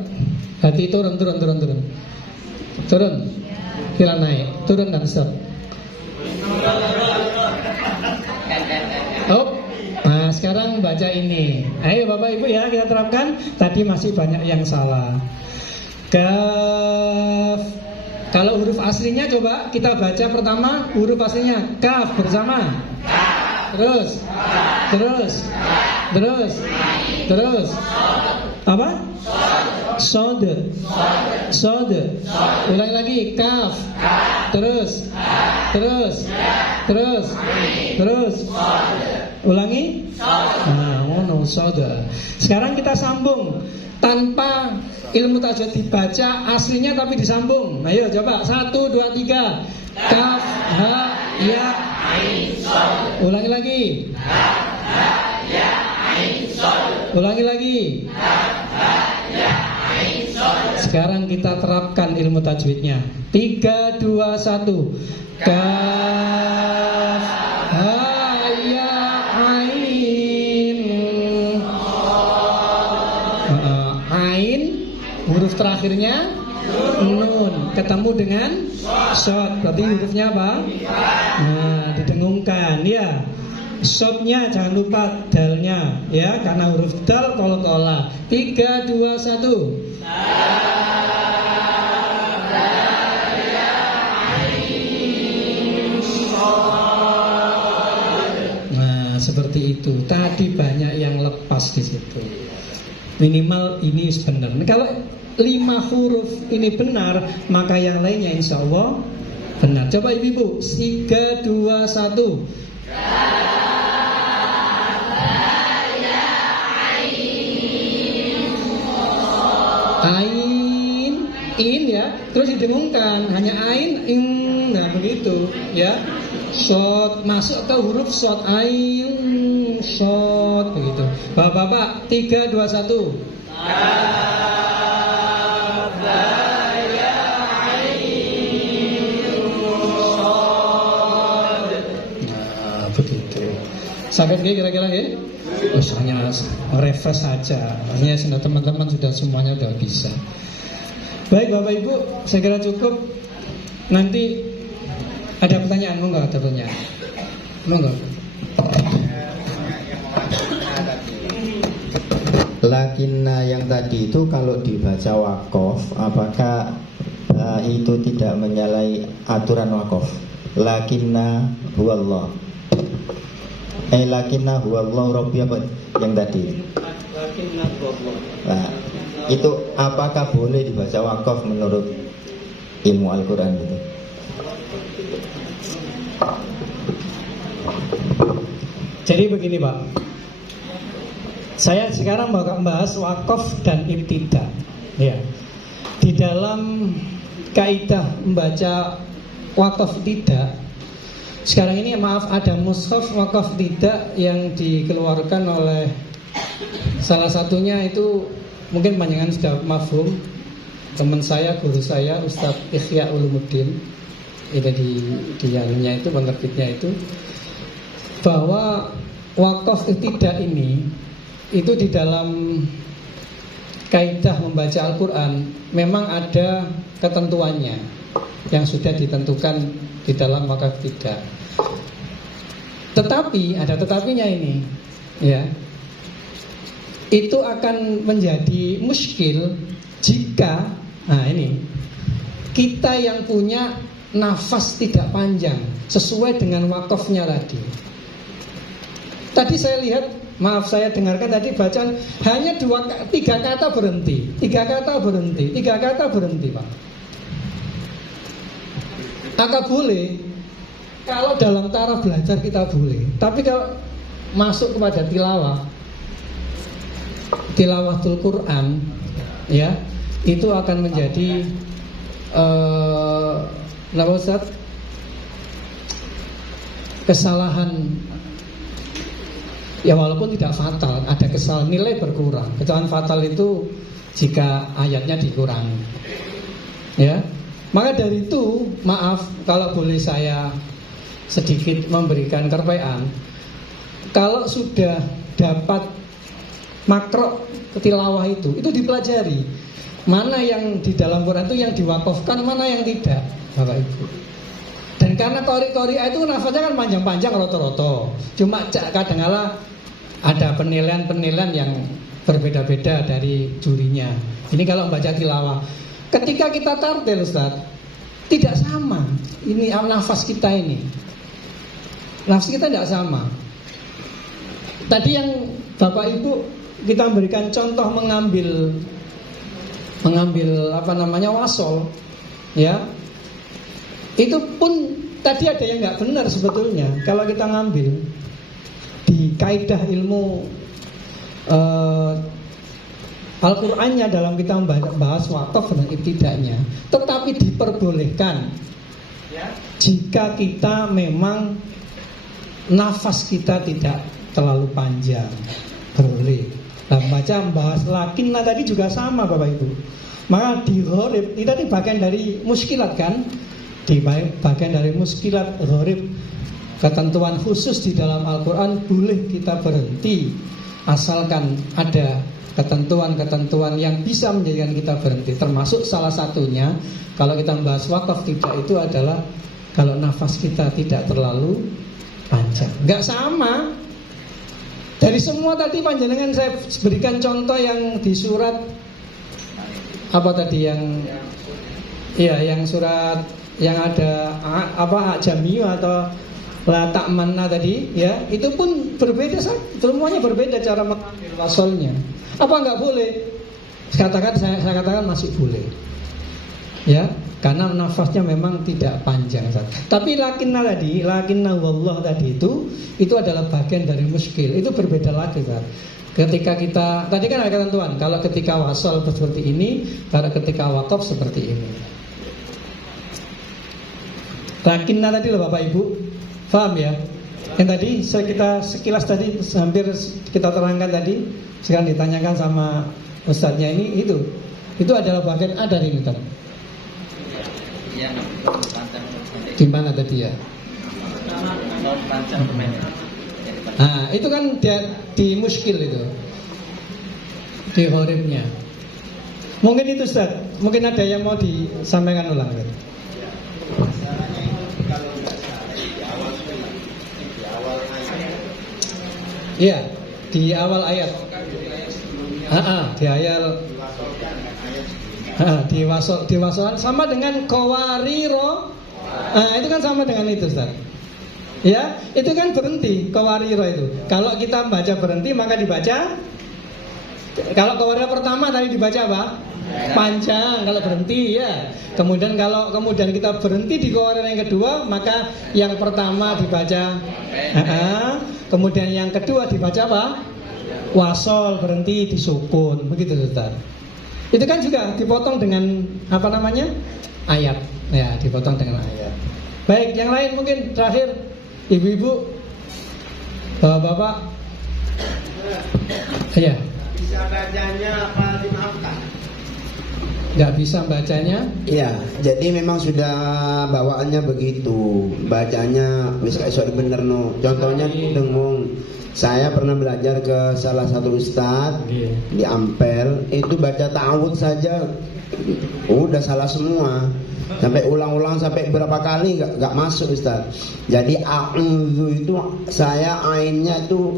Hati turun. Kira naik, turun dan stop. sekarang baca ini. Ayo Bapak Ibu ya, kita terapkan. Tadi masih banyak yang salah. Kaf. Kalau huruf aslinya coba kita baca pertama huruf aslinya. Kaf bersama. Terus. Apa? Sode. Ulangi lagi. Kaf. Terus. Ulangi. Nah, sode. Sekarang kita sambung tanpa ilmu tajwid dibaca aslinya tapi disambung. Ayo coba 1, 2, 3. Kaf, ha, ya, ain, sod. Ulangi lagi. Kaf, ha, ya, ain, sod. Ulangi lagi. Kaf, ha, ya, ain, sod. Sekarang kita terapkan ilmu tajwidnya. 3, 2, 1. Kaf, ha, ya, ain. Ain, huruf terakhirnya nun, ketemu dengan shod, berarti hurufnya apa? Nah, didengungkan ya. Shotnya jangan lupa dalnya ya, karena huruf dal kol-kola. 3, 2, 1. Nah, seperti itu. Tadi banyak yang lepas di situ. Minimal ini benar. Kalau 5 huruf ini benar, maka yang lainnya insya Allah benar. Coba ibu-ibu, 3, 2, 1. Ain, in ya, terus didengungkan, hanya ain, in, nah begitu ya. Shot masuk ke huruf shot, ain, shot begitu. Bapak-bapak, 3, 2, 1. Sampai kira-kira ya? Hanya refresh saja. Artinya sudah teman-teman sudah semuanya sudah bisa. Baik Bapak Ibu, saya kira cukup. Nanti ada pertanyaan, mau nggak ada pertanyaan? Mau nggak? Lakinna yang tadi itu kalau dibaca wakof, apakah itu tidak menyalahi aturan wakof? Lakinna huwallah. Lakinna huwallahu rabbi apa yang tadi? Lakinna huwallah. Nah, itu apakah boleh dibaca wakaf menurut ilmu Al-Quran itu? Jadi begini Pak, saya sekarang mau membahas wakaf dan ibtidah. Ya, di dalam kaidah membaca wakaf tidak. Sekarang ini maaf ada mushaf wakaf tidak yang dikeluarkan oleh salah satunya itu mungkin panjangan sudah mafhum, teman saya, guru saya Ustadz Ikhya Ulumuddin itu di anunya itu penerbitnya itu, bahwa wakaf tidak ini itu di dalam kaidah membaca Al-Quran memang ada ketentuannya yang sudah ditentukan di dalam wakaf tidak. Tetapi ada tetapinya ini, ya. Itu akan menjadi muskil jika, nah ini, kita yang punya nafas tidak panjang sesuai dengan wakafnya tadi. Tadi saya lihat, maaf saya dengarkan tadi bacaan hanya 3 kata berhenti, 3 kata berhenti, 3 kata berhenti Pak. Maka boleh, kalau dalam taraf belajar kita boleh. Tapi kalau masuk kepada tilawatul Quran, ya, itu akan menjadi kesalahan. Ya walaupun tidak fatal, ada kesalahan, nilai berkurang. Kesalahan fatal itu jika ayatnya dikurangi. Ya. Maka dari itu, maaf kalau boleh saya sedikit memberikan kerpean. Kalau sudah dapat makro tilawah itu dipelajari. Mana yang di dalam Quran itu yang diwakafkan, mana yang tidak, Bapak Ibu. Dan karena qori-qori itu nafasnya kan panjang-panjang roto-roto. Cuma kadang-kala ada penilaian-penilaian yang berbeda-beda dari jurinya. Ini kalau membaca tilawah. Ketika kita tartil Ustaz, tidak sama. Ini nafas kita ini. Nafas kita tidak sama. Tadi yang Bapak Ibu kita memberikan contoh mengambil wasol, ya. Itu pun tadi ada yang nggak benar sebetulnya. Kalau kita ngambil di kaidah ilmu Al-Qur'annya dalam kita membahas wakaf dan ibtida'nya, tetapi diperbolehkan jika kita memang nafas kita tidak terlalu panjang, boleh. Nah, bahas lakinna tadi juga sama Bapak Ibu. Maka di ghorib, ini tadi bagian dari muskilat kan? Di bagian dari muskilat ghorib, ketentuan khusus di dalam Al-Quran boleh kita berhenti asalkan ada ketentuan-ketentuan yang bisa menjadikan kita berhenti. Termasuk salah satunya kalau kita membahas wakaf tidak itu adalah kalau nafas kita tidak terlalu panjang. Enggak sama. Dari semua tadi panjenengan saya berikan contoh yang di surat apa tadi yang surat yang ada Jamiu atau La Ta'manna tadi, ya, itu pun berbeda, semuanya berbeda cara mengambil wasolnya. Apa enggak boleh? Saya katakan masih boleh. Ya, karena nafasnya memang tidak panjang. Tapi lakinna wallah tadi itu adalah bagian dari muskil. Itu berbeda lagi, Pak. Ketika kita tadi kan ada ketentuan, kalau ketika wasol seperti ini, kalau ketika wakaf seperti ini. Lakinna tadi loh Bapak Ibu, paham ya? Yang tadi kita sekilas tadi hampir kita terangkan tadi, sekarang ditanyakan sama ustadznya ini itu adalah bagian A dari ini tadi. Di mana tadi ya? Nah, itu kan di muskil itu, di ghoribnya. Mungkin itu Ustaz, mungkin ada yang mau disampaikan ulang kan? Iya, di awal ayat. Di ayat. Di wasolan sama dengan kawariro. Itu kan sama dengan itu, Ustaz. Ya, itu kan berhenti kawariro itu. Kalau kita baca berhenti maka dibaca. Kalau kawariro pertama tadi dibaca apa? Panjang kalau berhenti ya. Kemudian kita berhenti di kawariro yang kedua, maka yang pertama dibaca. Kemudian yang kedua dibaca apa? Wasol, berhenti disukun. Begitu Ustaz. Itu kan juga dipotong dengan apa namanya? Ayat. Ya, dipotong dengan ayat. Baik, yang lain mungkin terakhir ibu-ibu, bapak-bapak. Ya. Bisa bacanya apa dimaafkan? Nggak bisa bacanya? Iya, jadi memang sudah bawaannya begitu. Bacanya wis kayak bener no. Contohnya dengung. Saya pernah belajar ke salah satu ustadz di Ampel, itu baca ta'awud saja udah salah semua. Sampai ulang-ulang sampai berapa kali nggak masuk ustadz. Jadi a'udzu itu saya ainnya itu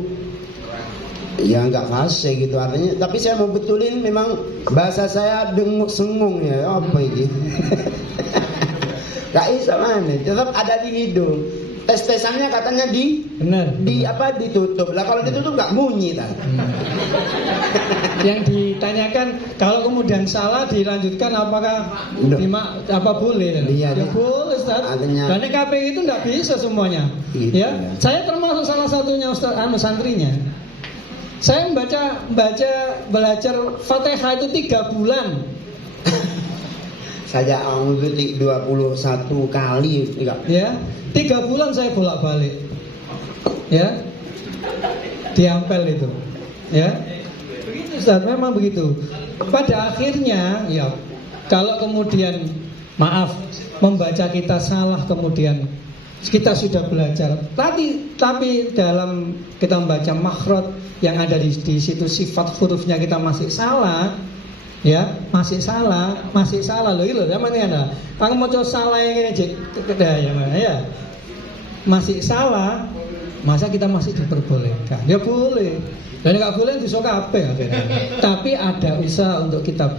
ya nggak fasih gitu artinya. Tapi saya mau betulin memang bahasa saya dengung sengung ya apa ini. Gak bisa mana, tetap ada di hidung. Tes-tesannya katanya benar. Ditutup. Lah kalau ditutup nggak bunyi kan. Yang ditanyakan kalau kemudian salah dilanjutkan apakah boleh? Iya, ya boleh Ustaz. Karena KPI itu nggak bisa semuanya. Gitu, ya. Saya termasuk salah satunya Ustaz santrinya. Saya belajar Fatihah itu 3 bulan. Saya auzu 21 kali ya. 3 bulan saya bolak-balik. Ya. Diampel itu. Ya. Begitu Ustaz, memang begitu. Pada akhirnya ya kalau kemudian membaca kita salah kemudian kita sudah belajar. Tapi dalam kita membaca makhraj yang ada di situ sifat hurufnya kita masih salah. Ya, masih salah loh zaman ini ada. Aku mau coba salah yang ini ya. Masih salah, Masa kita masih diperbolehkan? Ya boleh. Dan nggak boleh disuka apa ya? Tapi ada usaha untuk kita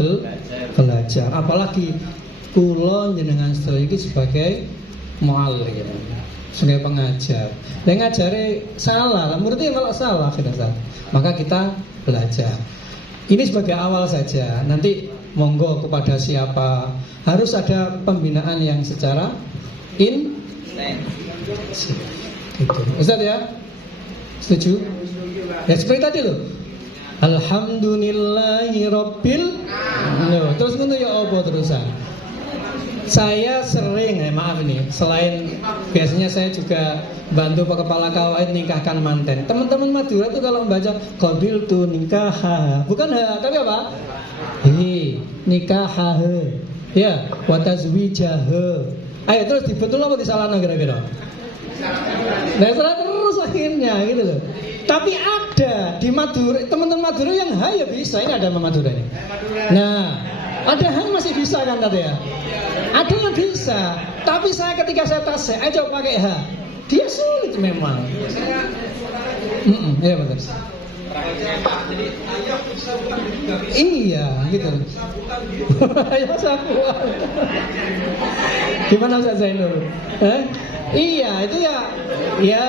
belajar. Apalagi kulon jenengan sedaya iki sebagai muallim, sebagai pengajar. Dan ngajari salah, muridnya kalau salah maka kita belajar. Ini sebagai awal saja. Nanti monggo kepada siapa, harus ada pembinaan yang secara gitu. Ustaz ya? Setuju? Ya seperti tadi loh. Alhamdulillahirabbil alamin. Terus ngono ya apa terusan? Saya sering, maaf ini, selain biasanya saya juga bantu Pak Kepala KWAID nikahkan manten. Teman-teman Madura itu kalau membaca qabil tu nikah, bukan ha, tapi apa? Nikah, ya, wa tazwijah. Ayo terus dibetul apa disalahno kira-kira? Nah, salah terus akhirnya gitu loh. Tapi ada di Madura, teman-teman Madura yang ha ya bisa, ini ada Madura ini. Nah, ada yang masih bisa kan tadi ya? Ada yang bisa, tapi ketika saya tes, ayo coba pakai H. Dia sulit memang. Iya betul. Iya gitu. Ayo sapuan. Gimana Ustaz Zainul? Iya itu ya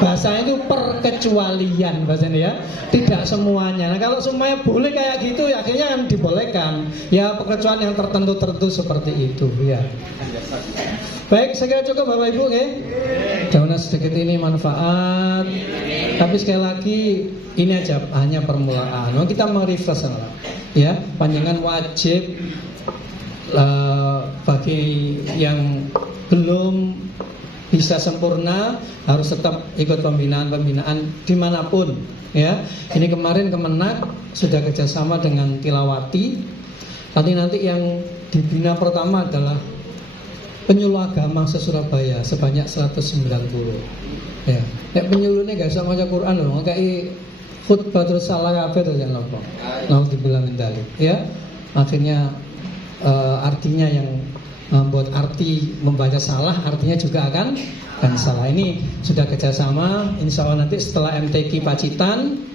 bahasanya itu perkecualian bahasanya ya, tidak semuanya. Nah kalau semuanya boleh kayak gitu ya akhirnya yang dibolehkan ya perkecualian yang tertentu seperti itu ya. Baik, saya kira cukup Bapak Ibu ya. Jangan sedikit ini manfaat. Tapi sekali lagi ini aja hanya permulaan. Nah, kita merefresh ya, panjangan wajib bagi yang belum bisa sempurna harus tetap ikut pembinaan dimanapun ya. Ini kemarin Kemenak sudah kerjasama dengan Tilawati. Nanti yang dibina pertama adalah penyuluh agama se-Surabaya sebanyak 190 ya. Penyuluhnya gak bisa baca Quran loh, kayak khutbah terus salah kabeh terus yang lopo. Nah dibilang tadi ya. Akhirnya artinya yang membuat arti membaca salah artinya juga akan salah. Ini sudah kerjasama. Insya Allah nanti setelah MTQ Pacitan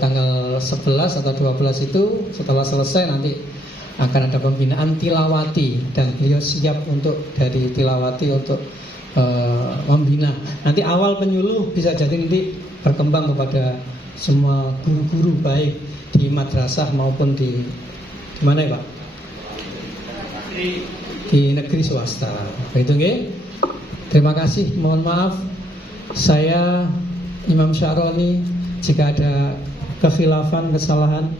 tanggal 11 atau 12 itu setelah selesai nanti akan ada pembinaan Tilawati dan beliau siap untuk dari Tilawati untuk membina. Nanti awal penyuluh bisa jadi nanti berkembang kepada semua guru-guru baik di madrasah maupun di mana ya Pak? Di negeri swasta. Begitu nggih? Terima kasih. Mohon maaf saya Imam Syaroni jika ada kekhilafan, kesalahan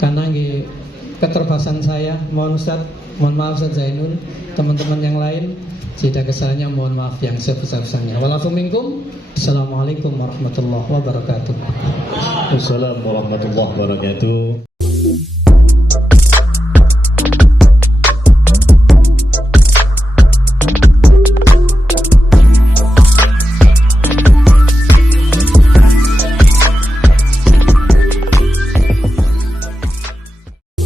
karena nggih keterbatasan saya. Mohon Ustaz, mohon maaf Ustaz Zainul, teman-teman yang lain jika kesalahannya mohon maaf yang sebesar-besarnya. Walafu minkum. Assalamualaikum warahmatullahi wabarakatuh. Assalamualaikum warahmatullahi wabarakatuh.